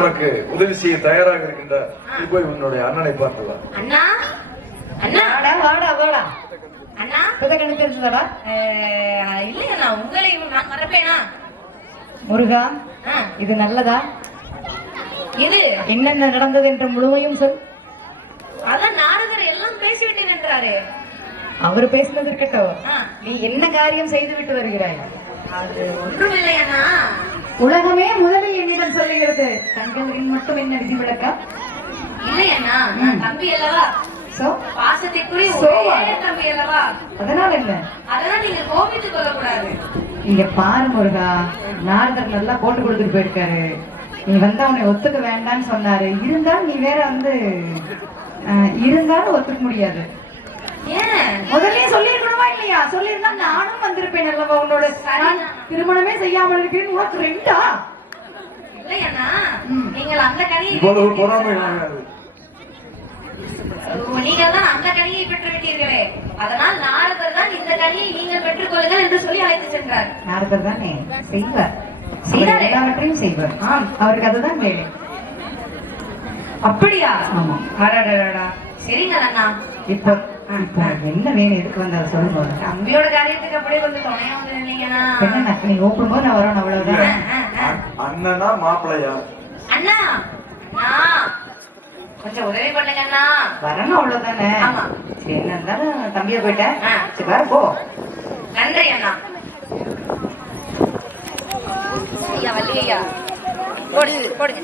உனக்கு உதவி செய்ய தயாராக இருக்கின்ற. நீ போய் உன்னுடைய அண்ணனை பார்த்து வா. அண்ணா, அண்ணா, வாடா வாடா. அண்ணா, புதகணி தெரிஞ்சதடா? இல்லையா, நான் உங்களை நான் மறப்பேனா? முருகா, இது நல்லதா? இது என்னென்ன நடந்தது என்று முழுமையும் சொல். அதான் நாரதர் எல்லாம் பேசிவிட்டேன் என்றாரே. அவர் பேசினது இருக்கட்டும், நீ என்ன காரியம் செய்து விட்டு வருகிறாய்? அது ஒன்றுமில்லை அண்ணா. உலகமே முதலில் என்னிடம் சொல்லுகிறது, தங்களின் மட்டும் என்ன விதிவிலக்கா? இல்லை அண்ணா, நான் தம்பி அல்லவா, பாசத்தை இருவருக்குரிய சோமா. ஒரே தம்பி அல்லவா? அதனால என்ன? அதெல்லாம் நீங்க கோபித்துக் கொள்ளக்கூடாது. இங்க பாரு முருகா, நாரதர் நல்லா போட்டு கொடுத்துட்டு போயிருக்காரு. நீ வந்து அவனை ஒத்துக்க வேண்டாம்னு சொன்னாரு. இருந்தாலும் நீ வேற வந்து இருந்தாலும் ஒத்துக்க முடியாது. ஏன்? முதல்லயே சொல்லிருக்கணுமா இல்லையா? சொல்லியிருந்தா நானும் வந்திருப்பேன் அல்லவா உன்னோட. நான் திருமணமே செய்யாமல் இருக்கிறேன், உனக்கு ரெண்டா? இல்லையண்ணா, நீங்கள் அந்த கனியை இவ்வளவு பொறாமை ஆகாது. நீங்கள் தான் அந்த கனியை பெற்று விட்டீர்களே, அதனால் நாரதர் தான் இந்த கனியை நீங்கள் பெற்றுக் கொள்ளுங்கள் என்று சொல்லி அழைத்து சென்றார். நாரதர் தானே செய்வார், செய்தாரே. எல்லாவற்றையும் செய்வார். அவருக்கு அதுதான் வேலை. அப்படியா? ஆமா. அடடடடா. சரிங்க அண்ணா. இப்போ இப்போ என்ன வேணும், எதுக்கு வந்தாலும் சொல்லுங்க. தம்பியோட காரியத்துக்கு அப்படியே கொஞ்சம் துணையா வந்து நின்னீங்கன்னா. என்ன நீ கூப்பிடும்போது நான் வரணும், அவ்வளவுதான். அண்ணனா மாப்பிள்ளையா? அண்ணா அண்ணா, கொஞ்சம் உதவி பண்ணுங்க அண்ணா. வரணும், அவ்வளவுதானே. ஆமா. சரி, என்ன இருந்தாலும் தம்பியா போயிட்டேன். ஆ. சரி வர போ. நன்றி அண்ணா. ஐயா வள்ளியா, போடுங்க போடுங்க.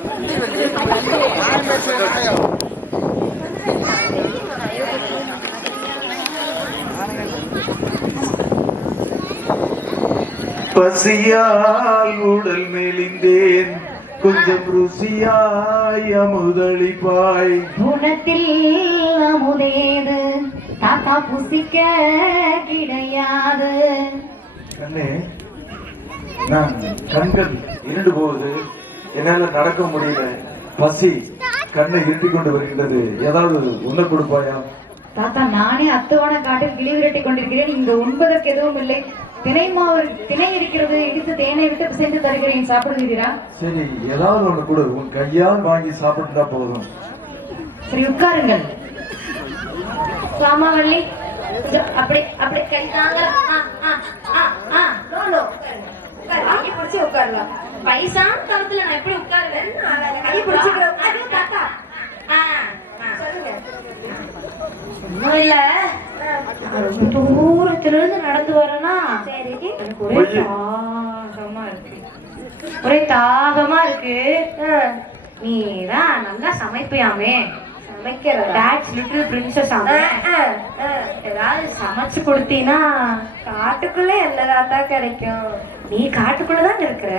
பசியால் உடல் மெலிந்தேன், கொஞ்சம் ருசியாய் அமுதளிப்பாய். குணத்தில் அமுதேது தாத்தா புசிக்க கிடையாது. கண்ணே, நான் கண்கள் இருண்டு போகுது, என்னால நடக்க முடியல, பசி கண்ணை இருட்டி கொண்டு வருகின்றது, ஏதாவது உண்ண கொடுப்பாயா? தாத்தா, நானே அத்துவான காட்டில் கிளி விரட்டி கொண்டிருக்கிறேன். இங்க உண்பதற்கு எதுவும் இல்லை. திணை இருக்கிறது, இடித்து தேனை விட்டு பிசைந்து தருகிறேன், சாப்பிடுகிறீரா? சரி, ஏதாவது ஒண்ணு கொடு, உன் கையால் வாங்கி சாப்பிட்டுட்டா போதும். சரி, உட்காருங்கள். ராமாவள்ளி, அப்படி அப்படி கை தாங்க. கையை பிடிச்சி உட்காரலாம். வயசான காலத்துல நான் எப்படி உட்காருவேன்? கையை பிடிச்சிக்கிறேன். தாத்தா ஒண்ணும் இல்ல, ரொம்ப தூரத்துல இருந்து நடந்து வரேன்னா எனக்கு ஒரே தாகமா இருக்கு. ஒரே தாகமா இருக்கு. நீதான் நல்லா சமைப்பியாமே, லிட்டில் பிரின்சஸ் ஏதாவது சமைச்சு கொடுத்தீனா. காட்டுக்குள்ள என்னதான் கிடைக்கும்? நீ காட்டுக்குள்ளதான் இருக்கிற.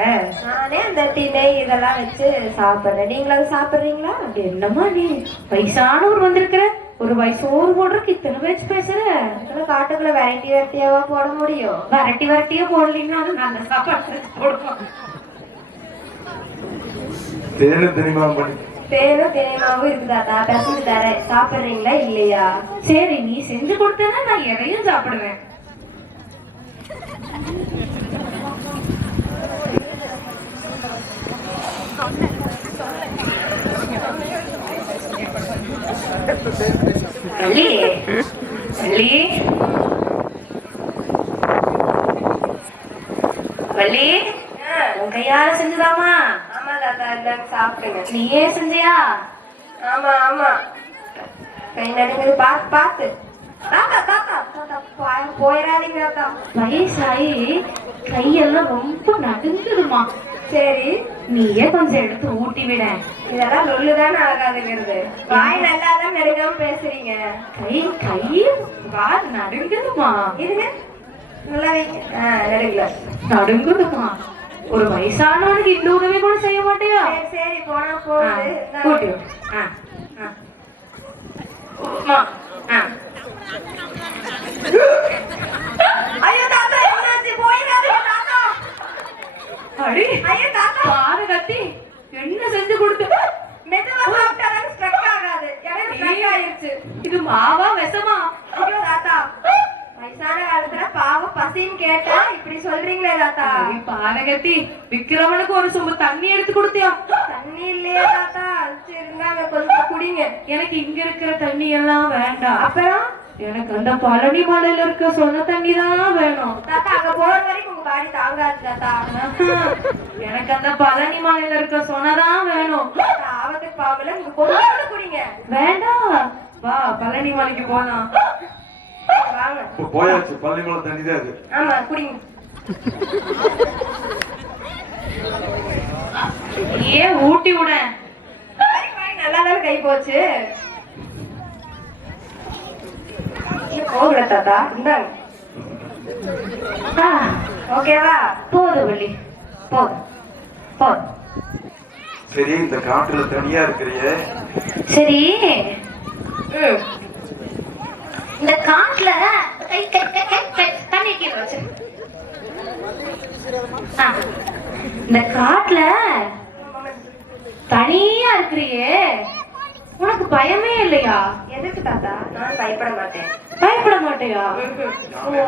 நானே அந்த திணை இதெல்லாம் வச்சு சாப்பிடுறேன். நீங்களும் சாப்பிடுறீங்களா? என்னமா நீ வயசானவர் வந்திருக்கிற, ஒரு வயசோறு போடுறதுக்கு இத்தனை பேச்சு பேசுற. காட்டுக்குள்ள வெரைட்டி வெரைட்டியாவா போட முடியும்? வெரைட்டியா போடலீங்கன்னா நல்ல சாப்பாடு போடுவோம். தேனும் தெரியுமா பண்ணி? தேனும் தெரியுமாவும் இருக்குதாத்தா, பேசிட்டு தரேன், சாப்பிடுறீங்களா இல்லையா? சரி, நீ செஞ்சு கொடுத்தேன்னா நான் எதையும் சாப்பிடுவேன். வள்ளி, வள்ளி, வள்ளி, உன் கையால செஞ்சுதாமா? ஆமா தாத்தா, இந்தாங்க சாப்பிடுங்க. நீயே செஞ்சியா? ஆமா ஆமா. கை நடுங்குது, பாத்து பாத்து. தாத்தா தாத்தா தாத்தா போயிடாதீங்க தாத்தா. வயசாயி கையெல்லாம் ரொம்ப நடுங்குதுமா. சரி, நீயே கொஞ்சம் எடுத்து ஊட்டி விட. இதெல்லாம் லொல்லுதானே ஆகாதுங்கிறது. வாய் நல்லா தான் நடுங்காம பேசுறீங்க. கை வாய் நடுங்குதுமா. இருங்க, நல்லா வைங்க. நடுங்கல, நடுங்குதுமா. ஒரு வயசானவனுக்கு இந்த உதவி கூட செய்ய மாட்டியா? சரி, போனா போகுது. கூட்டி ஐயோ தாத்தா, என்னாச்சு? போயிடாதீங்க தாத்தா. அடி ஐயோ தாத்தா, பாரு கத்தி, என்ன செஞ்சு கொடுத்து? மெதுவா சாப்பிட்டாலும் ஸ்ட்ரக் ஆகாது. எனக்கு ஸ்ட்ரக் ஆயிருச்சு. இது மாவா விஷமா? ஐயோ தாத்தா, வயசான காலத்துல பாவம் பசின்னு கேட்டா இப்படி சொல்றீங்களே தாத்தா. பாரகத்தி, விக்ரமனுக்கு ஒரு சொம்பு தண்ணி எடுத்து கொடுத்தியா? தண்ணி இல்லையா தாத்தா? இருந்தாங்க, கொஞ்சம் குடிங்க. எனக்கு இங்க இருக்கிற தண்ணி எல்லாம் வேண்டாம். அப்புறம் எனக்கு அந்த பழனி மலையில இருக்க சொன்ன தண்ணி தான் வேணும் தாத்தா. அங்க போற வரைக்கும் உங்க பாடி தாங்காது தாத்தா. எனக்கு அந்த பழனி மலையில இருக்க சொன்னதான் வேணும். ஆபத்துக்கு பாவல உங்க பொண்ணு குடிங்க. வேண்டாம், வா பழனி மலைக்கு போலாம். போயாச்சு, பள்ளிமலை தண்ணி தான் அது. ஆமா, குடிங்க. ஏன் ஊட்டி விட? நல்லாதான் கை போச்சு. போகல தாத்தா இந்தாங்க. ஓகேவா? போதும் வள்ளி, போதும் போதும். சரி, இந்த காட்டுல தனியா இருக்கிறியே, சரி, இந்த காட்டுல கை கை கை கை கை தண்ணி கீழே வச்சு. இந்த காட்டுல தனியா இருக்கிறியே, உனக்கு பயமே இல்லையா? எதுக்கு தாத்தா? நான் பயப்பட மாட்டேன். பயப்பட மாட்டியா? ஓ,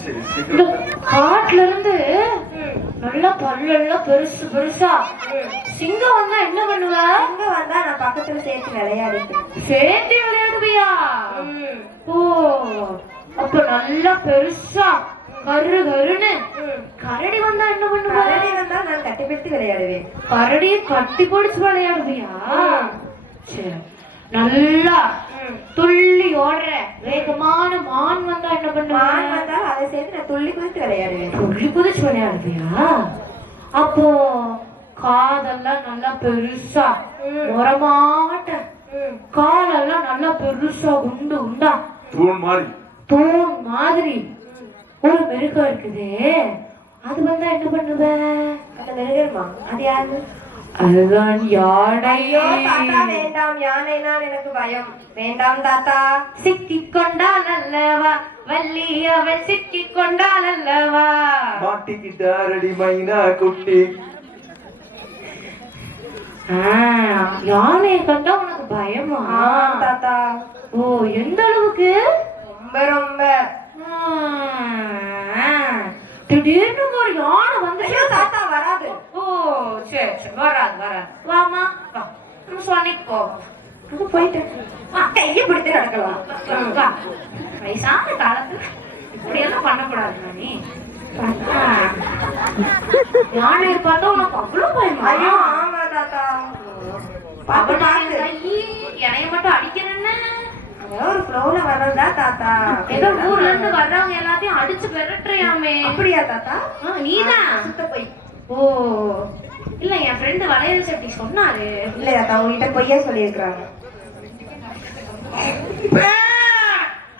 சரி இந்த சீக்கிரம் காட்டுல இருந்து நல்லா பல்லெல்லாம் பெருசு பெருசா சிங்கம் வந்தா என்ன பண்ணுவ? இங்க வந்தா நான் பக்கத்துல சேர்த்து விளையாடிட்டேன். சேர்த்து விளையாடுவியா? ஓ, அப்ப நல்லா பெருசா கரு கருன்னு கரடி வந்தா என்ன பண்ணுவ? கரடி வந்தா நான் கட்டிப்பிடித்து விளையாடுவேன். கரடியை கட்டி பிடிச்சு விளையாடுவியா? சரி, நல்லா துள்ளி ஓடுற வேகமான மான் வந்தா என்ன பண்ணுவ? மான் வந்தா அதை சேர்த்து நான் துள்ளி குதித்து விளையாடுவேன். துள்ளி குதிச்சு விளையாடுவியா? அப்போ காதெல்லாம் நல்லா பெருசா உரமாட்ட, காலெல்லாம் நல்லா பெருசா உண்டு உண்டா தூண் மாதிரி தூண் மாதிரி ஒரு மிருகம் இருக்குது, அது வந்தா என்ன பண்ணுவ? அந்த மிருகமா? அது யாரு? அதுதான் யானை. ஐயோ தாத்தா வேண்டாம், யானைனால் எனக்கு பயம். வேண்டாம் தாத்தா. சிக்கிக் கொண்டால் அல்லவா வள்ளி அவள் சிக்கிக் கொண்டால் அல்லவா? மாட்டிக்கிட்டாரடி மைனா குட்டி. யானையை கண்டா உனக்கு பயமா? ஆமாம் தாத்தா. ஓ, எந்த அளவுக்கு? ரொம்ப ரொம்ப. திடீர்னு ஒரு யானை வந்து, ஐயோ தாத்தா வராது. ஓ சரி சரி, வராது வராது, வாமா வா, நம்ம சொன்னிக்கு போவோம். அது போயிட்டு கையை பிடித்து நடக்கலாம். வா, வயசான காலத்துல இப்படி எல்லாம் பண்ணக்கூடாது. நீ யானையை பார்த்தா உனக்கு அவ்வளவு பயமா? ஐயோ ஆமா தாத்தா. பார்த்து பார்த்து என்னைய மட்டும் அடிக்கிறேன்னு அதெல்லாம் ஒரு ஃப்ளோல வர்றதா தாத்தா. ஏதோ ஊர்ல இருந்து வர்றவங்க எல்லாத்தையும் அடிச்சு விரட்டுறியாமே. அப்படியா தாத்தா? நீதான் சுத்த போய். ஓ, இல்ல என் ஃப்ரெண்டு வளையல் சட்டி சொன்னாரு. இல்ல தாத்தா, உங்ககிட்ட பொய்யா சொல்லியிருக்கிறாங்க.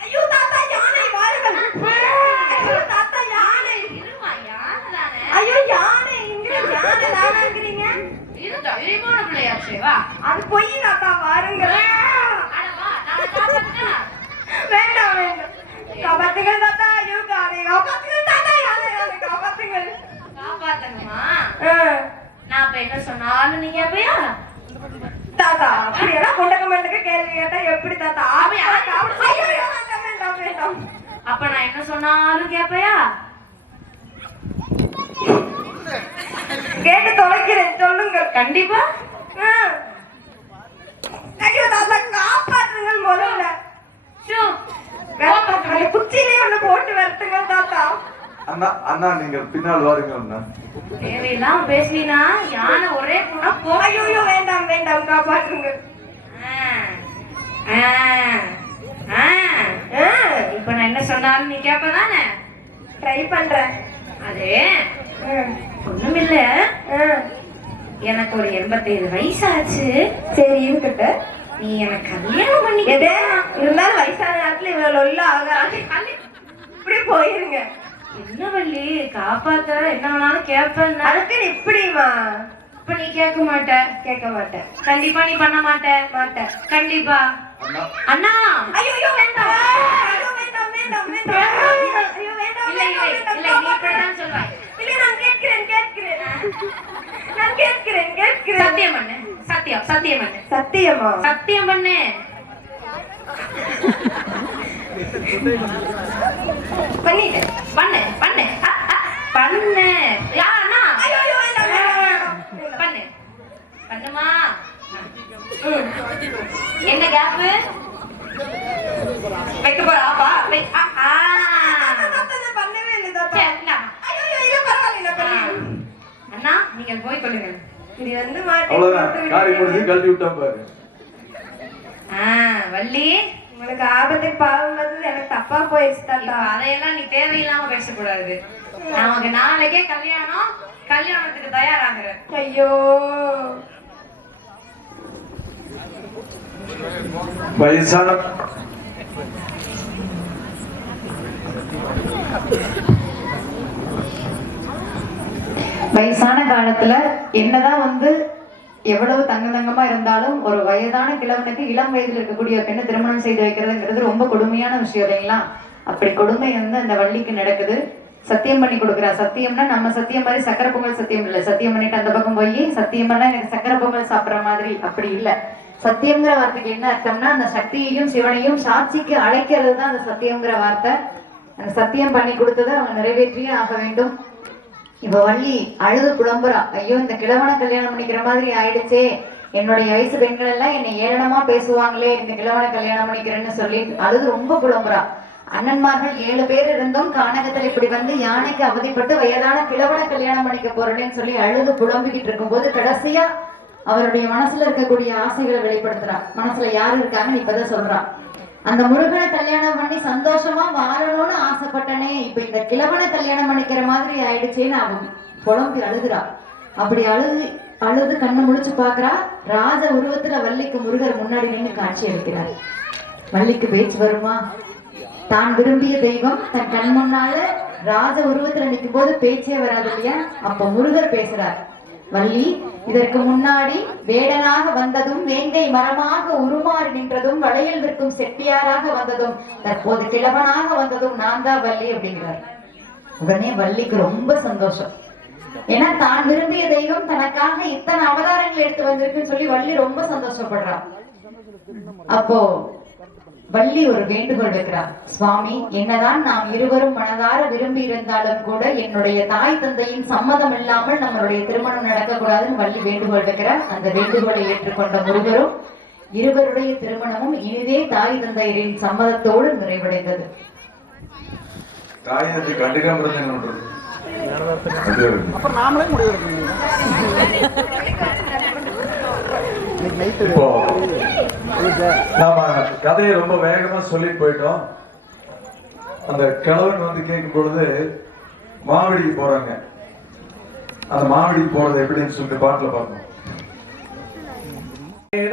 ஐயோ தாத்தா யானை வாருங்கள். ஐயோ தாத்தா யானை. இருமா, யானை தானே. ஐயோ யானை இங்க யானை தானாங்கிறீங்க? இது தைரியமான பிள்ளையாச்சே, வா. அது பொய் தாத்தா, வாருங்கள். அட வா, நான் காப்பாத்துறேன். வேண்டாம் வேண்டாம், காப்பாத்துங்கள் தாத்தா. ஐயோ யானை காப்பாத்துங்கள் தாத்தா, யானை யானை காப்பாத்துங்கள். காப்பாத்தணுமா? ஆ. நான் இப்ப என்ன சொன்னாலும் நீங்க எப்பயா? தாத்தா அப்படியெல்லாம் கொண்டக்க மாட்டேங்க கேள்வி கேட்டா எப்படி தாத்தா? ஐயோ, வேண்டாம் வேண்டாம் வேண்டாம். அப்ப நான் என்ன சொன்னாலும் கேப்பையா? கேட்டு தொலைக்கிறேன், சொல்லுங்கள். கண்டிப்பா. ஆ. ஐயோ தாத்தா காப்பாற்றுங்கள் முதல்ல. ஷூ, அந்த குச்சியிலே ஒண்ணு போட்டு வரட்டுங்கள் தாத்தா. அண்ணா அண்ணா, நீங்க பின்னால் வாருங்க அண்ணா. தேவையில்லாம பேசினா யானை ஒரே கூட போ. ஐயோ வேண்டாம் வேண்டாம், காப்பாற்றுங்கள். இப்ப நான் என்ன சொன்னாலும் நீ கேப்பதானே? ட்ரை பண்றேன். அது ஒண்ணுமில்ல, எனக்கு ஒரு 87 வயசாச்சு. சரி இருக்கட்டு. நீ எனக்கு கல்யாணம் பண்ணி எது இருந்தாலும் வயசான நேரத்துல இவ்வளவு லொல்ல ஆகாது. இப்படி போயிருங்க. என்ன வள்ளி, காப்பாத்த என்ன வேணாலும் கேப்பேன். அதுக்கு இப்படிமா? இப்ப நீ கேட்க மாட்ட. கேட்க மாட்டேன். கண்டிப்பா நீ பண்ண மாட்ட. மாட்டேன். கண்டிப்பா. அண்ணா, ஐயோ வேண்டாம். ஐயோ வேண்டாம் வேண்டாம் வேண்டாம். ஐயோ வேண்டாம். இல்ல இல்ல இல்ல, நீ இப்படிதான் சொல்வாய். இல்ல நான் கேட்கிறேன் கேட்கிறேன். நான் கேட்கிறேன் கேட்கிறேன். சத்தியம் பண்ணு. சத்தியம் சத்தியம் பண்ணு. சத்தியமா? சத்தியம் பண்ணு. பண்ணிட்டேன். பண்ணு பண்ணு பண்ணு. யா அண்ணா, ஐயோ வேண்டாம் வேண்டாம். பண்ணு பண்ணுமா. என்ன கேப்பு வைக்க போறா? வா வை. பண்ணவே இல்லை தாத்தா. சரி, இந்தா. ஐயோ இல்ல பரவாயில்ல பரவாயில்ல. அண்ணா, நீங்கள் போய் கொள்ளுங்கள். இது வந்து அவ்வளவுதான், காரி முடிச்சு கழட்டி விட்டா பாரு. வள்ளி, உங்களுக்கு ஆபத்துக்கு பாவம் வந்தது எனக்கு தப்பா போயிடுச்சு இப்ப தாத்தா. அதையெல்லாம் நீ தேவையில்லாம பேசக்கூடாது. நமக்கு நாளைக்கே கல்யாணம், கல்யாணத்துக்கு தயாராகிற. ஐயோ வயசான வயசான காலத்துல என்னதான் எவ்வளவு தங்கமா இருந்தாலும் ஒரு வயதான கிழவனுக்கு இளம் வயதுல இருக்கக்கூடிய பெண்ணை திருமணம் செய்து வைக்கிறதுங்கிறது ரொம்ப கொடுமையான விஷயம் இல்லைங்களா? அப்படி கொடுமை அந்த வள்ளிக்கு நடக்குது. சத்தியம் பண்ணி கொடுக்குறா. சத்தியம்னா நம்ம சத்தியம் மாதிரி சக்கரை பொங்கல் சத்தியம் இல்ல. சத்தியம் பண்ணிட்டு அந்த பக்கம் போய் சத்தியம் பண்ணா எனக்கு சக்கரை பொங்கல் சாப்பிடுற மாதிரி அப்படி இல்ல. சத்தியம்ங்கிற வார்த்தைக்கு என்ன அர்த்தம்னா அந்த சக்தியையும் சிவனையும் சாட்சிக்கு அழைக்கிறது தான் அந்த சத்தியம்ங்கிற வார்த்தை. அந்த சத்தியம் பண்ணி கொடுத்ததை அவங்க நிறைவேற்றியே ஆக வேண்டும். இப்ப வள்ளி அழுது புலம்புறா. ஐயோ, இந்த கிழவனை கல்யாணம் பண்ணிக்கிற மாதிரி ஆயிடுச்சே, என்னுடைய வயசு பெண்கள் எல்லாம் என்னை ஏளனமா பேசுவாங்களே, இந்த கிழவனை கல்யாணம் பண்ணிக்கிறேன்னு சொல்லி அழுது ரொம்ப புலம்புறா. அண்ணன்மார்கள் 7 பேர் இருந்தும் கானகத்துல இப்படி யானைக்கு அவதிப்பட்டு வயதான கிழவனை கல்யாணம் பண்ணிக்க போறேன்னு சொல்லி அழுது புலம்பிக்கிட்டு இருக்கும்போது கடைசியா அவருடைய மனசுல இருக்கக்கூடிய ஆசைகளை வெளிப்படுத்துறா. மனசுல யாரு இருக்காங்கன்னு இப்பதான் சொல்றா. அந்த முருகனை கல்யாணம் பண்ணி சந்தோஷமா வாழணும்னு ஆசைப்பட்டனே, இப்ப இந்த கிழவனை கல்யாணம் பண்ணிக்கிற மாதிரி ஆயிடுச்சேன்னு அவன் புலம்பி அழுகுறா. அப்படி அழுது கண்ணு முழிச்சு பாக்குறா. ராஜ உருவத்துல வள்ளிக்கு முருகர் முன்னாடி நின்று காட்சி அளிக்கிறார். வள்ளிக்கு பேச்சு வருமா? தான் விரும்பிய தெய்வம் தன் கண் முன்னால ராஜ உருவத்துல நிற்கும் போது பேச்சே வராது இல்லையா? அப்ப முருகர் பேசுறார். வள்ளி, இதற்கு முன்னாடி வேடனாக வந்ததும் வேங்கை மரமாக உருமாறி நின்றதும் வளையல் விற்கும் செட்டியாராக வந்ததும் தற்போது கிழவனாக வந்ததும் நான் தான் வள்ளி அப்படிங்கிறார். உடனே வள்ளிக்கு ரொம்ப சந்தோஷம். ஏன்னா தான் விரும்பிய தெய்வம் தனக்காக இத்தனை அவதாரங்கள் எடுத்து வந்திருக்குன்னு சொல்லி வள்ளி ரொம்ப சந்தோஷப்படுறா. அப்போ வள்ளி ஒரு வேண்டுகோள் வைக்கிறார். சுவாமி, என்னதான் நாம் இருவரும் மனதார விரும்பி இருந்தாலும் கூட என்னுடைய தாய் தந்தையின் சம்மதம் இல்லாமல் நம்மளுடைய திருமணம் நடக்கக்கூடாதுன்னு வள்ளி வேண்டுகோள் வைக்கிறார். அந்த வேண்டுகோளை ஏற்றுக்கொண்ட முருகரும் இருவருடைய திருமணமும் இனிதே தாய் தந்தையரின் சம்மதத்தோடு நிறைவடைந்தது. இப்போ நாம கதையை ரொம்ப வேகமா சொல்லிட்டு போயிட்டோம். அந்த கிழவன் கேட்கும் பொழுது மாவடிக்கு போறாங்க. அந்த மாவடிக்கு போறது எப்படின்னு சொல்லிட்டு பாட்டுல பார்க்கணும். என்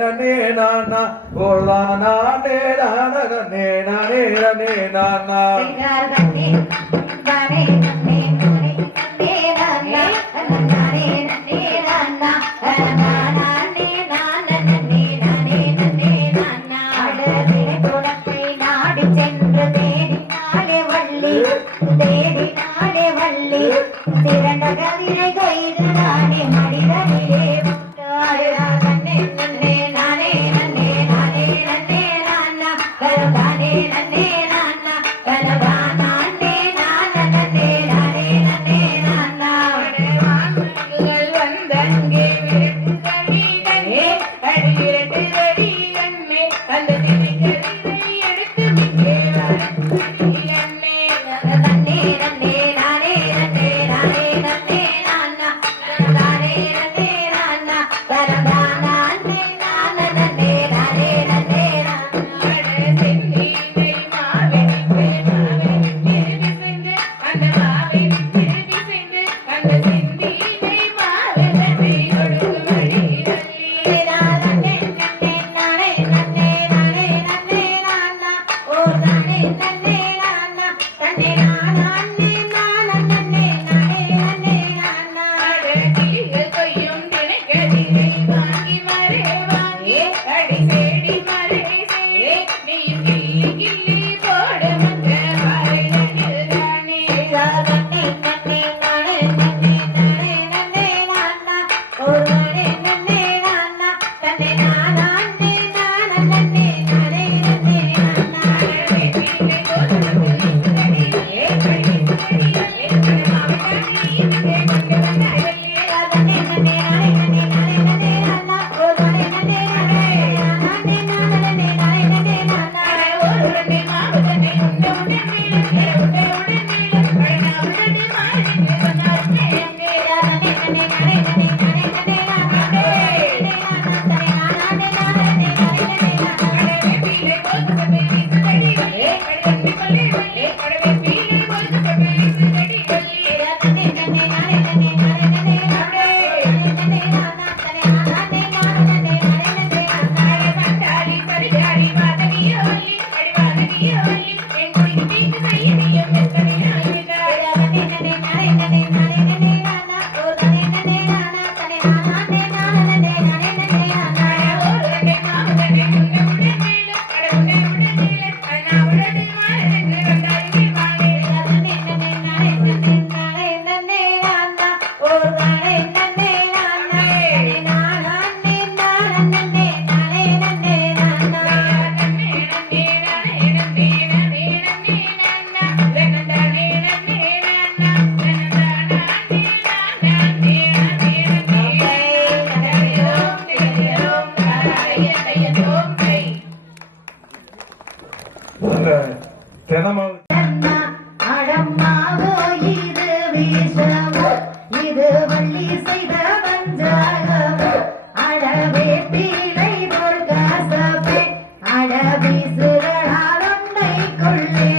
தினமும் அடம்மாவோ இது விஷமோ இது வள்ளி செய்த வஞ்சகமோ அடவே பீலை பொற்காசப்பே அடவி சுரடாவண்டைக்குள்ளே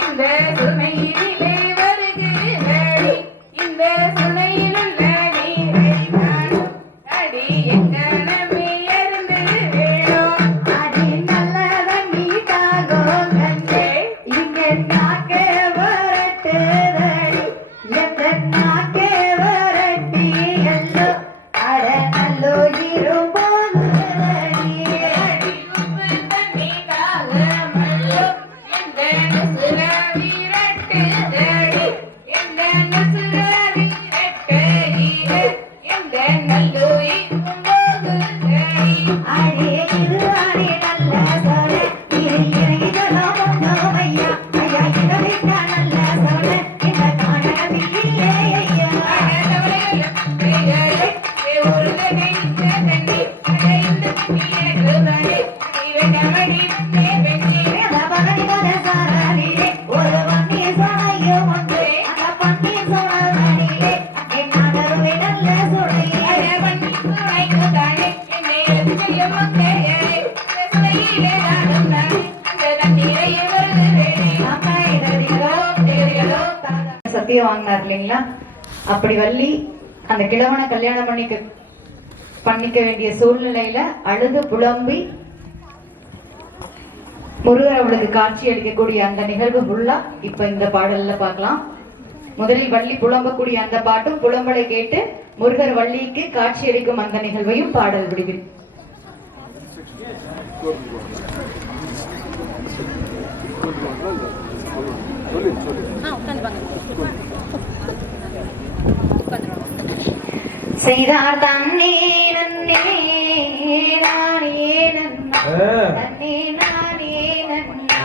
இந்த சுனையிலே வருகிறேன் இந்த சுனையிலுள்ள நீரை காணும் அடி எங்கனமே இருந்து வேணும் அடி நல்ல தண்ணி தாகோ கண்டே இங்க நாக்கே வரட்டுதடி எந்த நாக்கே வரட்டி எல்லோ அட நல்லோ இரும்போதுதடி அடி உப்பு தண்ணி காலமல்லோ எந்த நசுர விரட்டுதடி எந்த நசுர விரட்டையிலே எந்த நல்லோய் போகுதடி அடி இது அடி நல்ல சோழ இது இதெல்லாம் ஒன்றும் ஐயா ஐயா இதவிட்டா நல்ல சோழ இந்த காணவில்லையே ஐயா பகடி கத சாரிலே ஒரு வண்டி சோழையும் உண்டு அந்த பண்டி சோழனிலே என்னாடருளை நல்ல சோழையே சத்தியம் வாங்கினார் இல்லைங்களா? அப்படி வள்ளி அந்த கிழவனை கல்யாணம் பண்ணிக்க வேண்டிய சூழ்நிலையில அழுது புலம்பி முருகர் அவளுக்கு காட்சி அளிக்கக்கூடிய அந்த நிகழ்வு ஃபுல்லா இப்ப இந்த பாடல்ல பார்க்கலாம். முதலில் வள்ளி புலம்பக்கூடிய அந்த பாட்டும் புலம்பலை கேட்டு முருகர் வள்ளிக்கு காட்சி அளிக்கும் அந்த நிகழ்வையும் பாடல் விடுவில். செய்தார் தன்னே நன்னே நானே நன்னா தன்னே நானே நன்னா